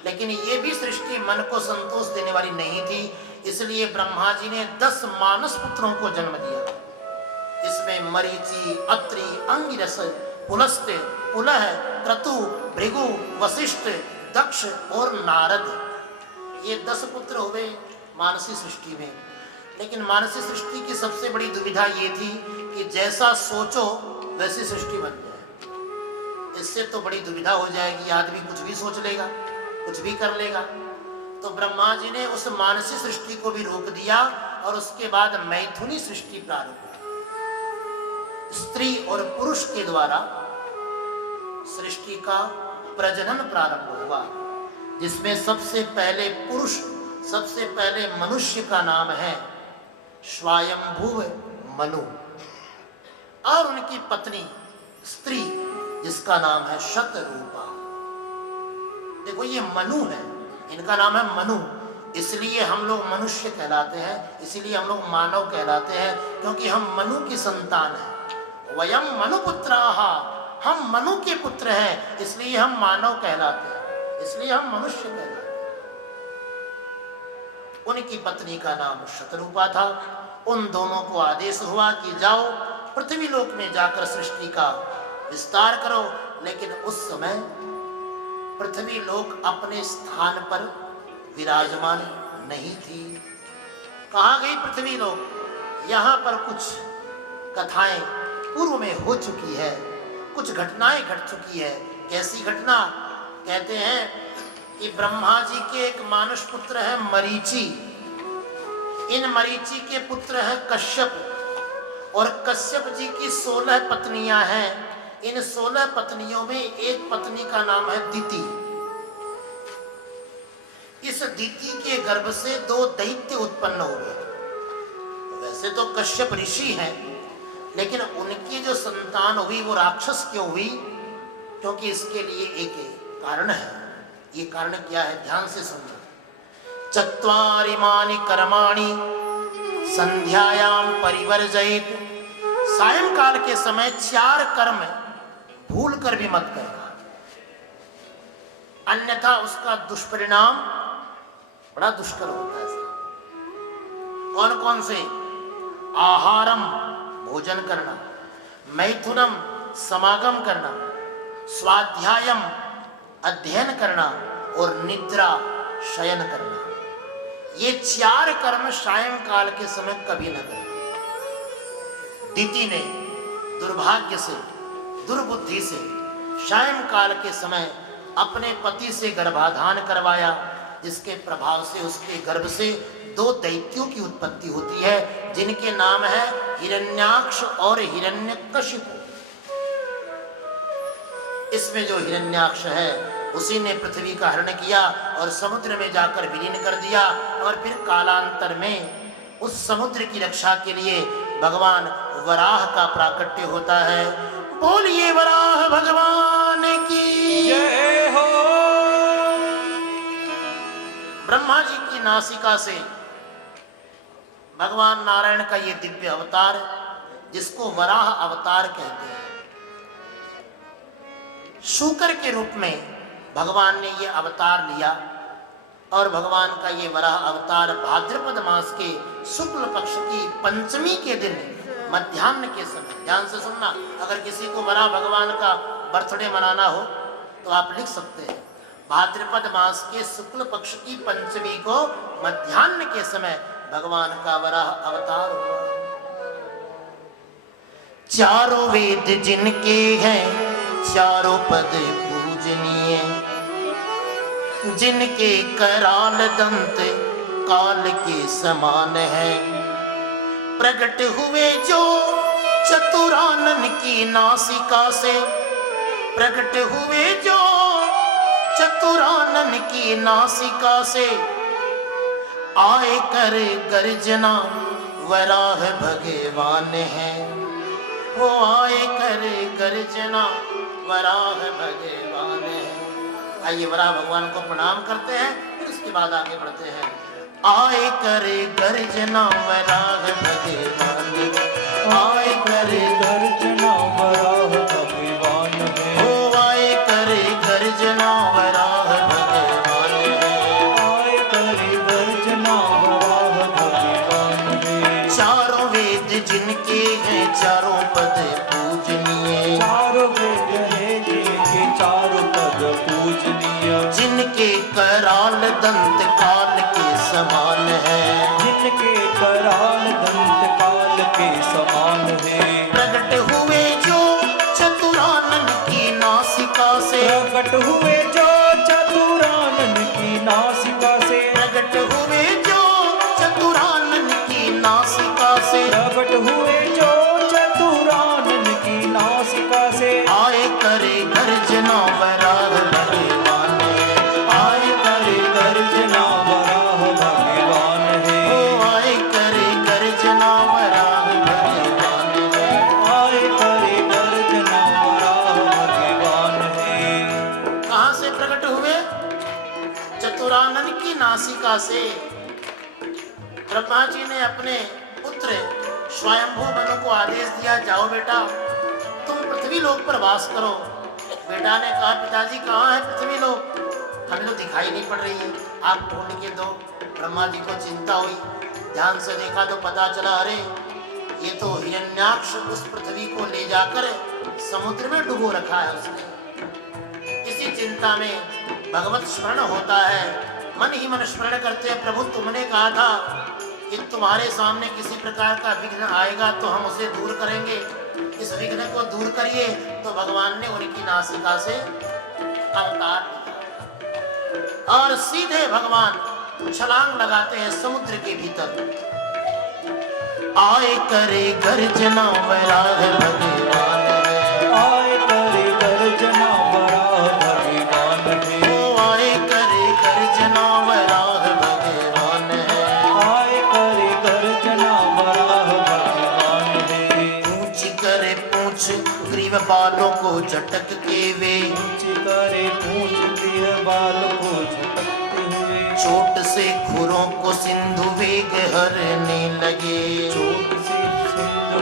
लेकिन ये भी सृष्टि मन को संतोष देने वाली नहीं थी, इसलिए ब्रह्मा जी ने 10 मानस पुत्रों को जन्म दिया। इसमें मरीचि, अत्रि, अंगिरस, पुलस्त्य, पुलह, क्रतु, भृगु, वशिष्ठ, दक्ष और नारद, ये 10 पुत्र हुए मानसी सृष्टि में। लेकिन मानसी सृष्टि की सबसे बड़ी दुविधा ये थी कि जैसा सोचो वैसी सृष्टि बन जाए। इससे तो बड़ी दुविधा हो जाएगी, आदमी कुछ भी सोच लेगा, कुछ भी कर लेगा। तो ब्रह्मा जी ने उस मानसी सृष्टि को भी रोक दिया और उसके बाद मैथुनी सृष्टि प्रारंभ हुई। स्त्री और पुरुष के द्वारा सृष्टि का प्रजनन प्रारंभ हुआ, जिसमें सबसे पहले पुरुष, सबसे पहले मनुष्य का नाम है स्वयंभुव मनु, और उनकी पत्नी स्त्री जिसका नाम है शतरूपा। देखो ये मनु है, इनका नाम है मनु, इसलिए हम लोग मनुष्य कहलाते हैं, इसीलिए हम लोग मानव कहलाते हैं, क्योंकि हम मनु की संतान हैं। वयम मनुपुत्राः, हम मनु के पुत्र हैं, इसलिए हम मानव कहलाते हैं, इसलिए हम मनुष्य कहलाते हैं। उनकी पत्नी का नाम शतरूपा था। उन दोनों को आदेश हुआ कि जाओ पृथ्वी लोक में जाकर सृष्टि का विस्तार करो, लेकिन उस समय पृथ्वी लोक अपने स्थान पर विराजमान नहीं थी। कहाँ गई पृथ्वी लोक? यहाँ पर कुछ कथाएं पूर्व में हो चुकी है, कुछ घटनाएं घट चुकी है। कैसी घटना? कहते हैं कि ब्रह्मा जी के एक मानुष पुत्र है मरीचि, इन मरीचि के पुत्र है कश्यप, और कश्यप जी की 16 पत्नियां हैं। इन 16 पत्नियों में एक पत्नी का नाम है दिति। इस दिति के गर्भ से 2 दैत्य उत्पन्न हो गए। वैसे तो कश्यप ऋषि हैं, लेकिन उनकी जो संतान हुई वो राक्षस क्यों हुई? क्योंकि इसके लिए एक कारण है। ये कारण क्या है? ध्यान से सुनना। चत्वारिमानि कर्माणि संध्यायाम परिवर्जयित, सायंकाल के समय 4 कर्म भूल कर भी मत करना, अन्यथा उसका दुष्परिणाम बड़ा दुष्कर होता है। कौन कौन से? आहारम, भोजन करना, मैथुनम, समागम करना, स्वाध्यायम, अध्ययन करना, और निद्रा, शयन करना। ये 4 कर्म सायंकाल के समय कभी न करें। दिति ने दुर्भाग्य से, दुर्बुद्धि से सायंकाल के समय अपने पति से गर्भाधान करवाया, जिसके प्रभाव से उसके गर्भ से 2 दैत्यों की उत्पत्ति होती है, जिनके नाम है हिरण्याक्ष और हिरण्यकशिपु। इसमें जो हिरण्याक्ष है उसी ने पृथ्वी का हरण किया और समुद्र में जाकर विलीन कर दिया, और फिर कालांतर में उस समुद्र की रक्षा के लिए भगवान वराह का प्राकट्य होता है। बोलिए वराह भगवान की जय हो। ब्रह्मा जी की नासिका से भगवान नारायण का ये दिव्य अवतार, जिसको वराह अवतार कहते हैं, शूकर के रूप में भगवान ने ये अवतार लिया। और भगवान का ये वराह अवतार भाद्रपद मास के शुक्ल पक्ष की पंचमी के दिन मध्याह्न के समय, ध्यान से सुनना, अगर किसी को वराह भगवान का बर्थडे मनाना हो तो आप लिख सकते हैं, भाद्रपद मास के शुक्ल पक्ष की पंचमी को मध्याह्न के समय भगवान का वराह अवतार हुआ। चारों वेद जिनके हैं, चारों पद पूजनीय, जिनके कराल दंत काल के समान है। प्रकट हुए जो चतुरानन की नासिका से, प्रकट हुए जो चतुरानन की नासिका से, आए कर गर्जना वराह भगवान है। वो आए कर गर्जना वराह भगवान है। आइए वराह भगवान को प्रणाम करते हैं, फिर उसके बाद आगे बढ़ते हैं। आए करे गर्जना वराह भगवान, आए करे गर्जना वराह भगवान है। ओ आए करे गर्जना वराह भगवान है। आए करे गर्जना वराह भगवान है। चारों वेद जिनके हैं, चारों पद पूजनीय, चारों वेद है जिनके चारों पद पूजनीय, जिनके कराल दंत काल के समान है। जिनके कराल दंत काल के समान है। प्रकट हुए जो चतुरानन की नासिका से, प्रकट हुए जो चतुरानन की नासिका से, प्रकट हुए जो चतुरानन की नासिका से ब्रह्मा जी ने अपने पुत्र स्वयंभू मनु को आदेश दिया, जाओ बेटा तुम पृथ्वी लोक पर वास करो। बेटा ने कहा, पिताजी कहाँ है पृथ्वी लोक, हमें तो दिखाई नहीं पड़ रही है, आप ढूंढ के दो। ब्रह्मा जी को चिंता हुई, ध्यान से देखा तो पता चला, अरे ये तो हिरण्याक्ष उस पृथ्वी को ले जाकर समुद्र में डुबो रखा है उसने। इसी चिंता में भगवत स्मरण होता है, मन ही मन स्मरण करते हैं, प्रभु तुमने कहा था कि तुम्हारे सामने किसी प्रकार का विघ्न आएगा तो हम उसे दूर करेंगे, इस विघ्न को दूर करिए। तो भगवान ने उनकी नासिका से अवतार लिया और सीधे भगवान छलांग लगाते हैं समुद्र के भीतर। आए करे गर्जना वराह भगवान है, आए करे गर्जना वराह भगवान है, ओ आए करे गर्जना वराह भगवान है, आए करे गर्जना वराह भगवान है। ऊंची करे पूछ ग्रीव बालों को झटक के वे, ऊंची करे पूछ ग्रीव बाल को झटकते हुए, चोट से खुरों को सिंधु वेग हरने लगे, चोट से सिंधु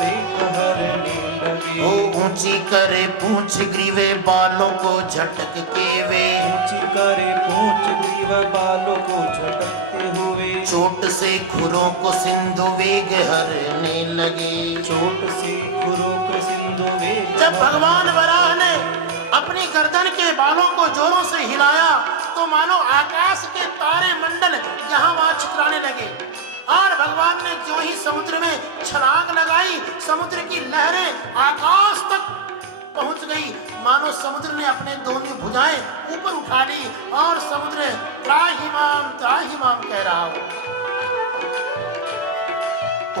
वेग हरने लगे। ओ ऊंची करे पूछ ग्रीवे बालों को झटक के वे, ऊंची करे पूछ ग्रीव बालों को झटकते हुए, चोट से खुरों को सिंधु वेग हरने लगे। चोट से खुरों को सिंधु वेग। जब भगवान वराह ने अपनी गर्दन के बालों को जोरों से हिलाया तो मानो आकाश के तारे मंडल यहाँ वहां छितराने लगे, और भगवान ने जो ही समुद्र में छलांग लगाई, समुद्र की लहरें आकाश तक पहुंच गई, मानो समुद्र ने अपने दोनों भुजाएं ऊपर उठा ली और समुद्र त्राहिमाम कह रहा हो।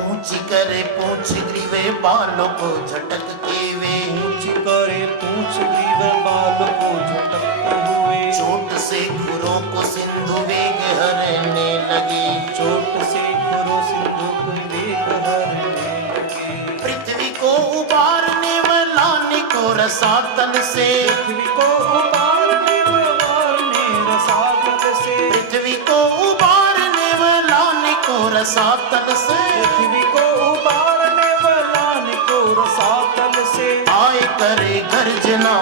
ऊंची करे पूछ ग्रीवे बालों को झटक के वे, ऊंची करे पूछ ग्रीव बालों को झटकते हुए, चोट से खुरों को सिंधु वेग हरने लगे, चोट से खुरों सिंधु वेग हरने लगे। पृथ्वी को उबारने व लाने को रसातल से, पृथ्वी को उबारने व लाने रसातल से, पृथ्वी को उबारने व लाने को रसातल से, पृथ्वी को उबारने व लाने को रसातल से, आए करे गर्जना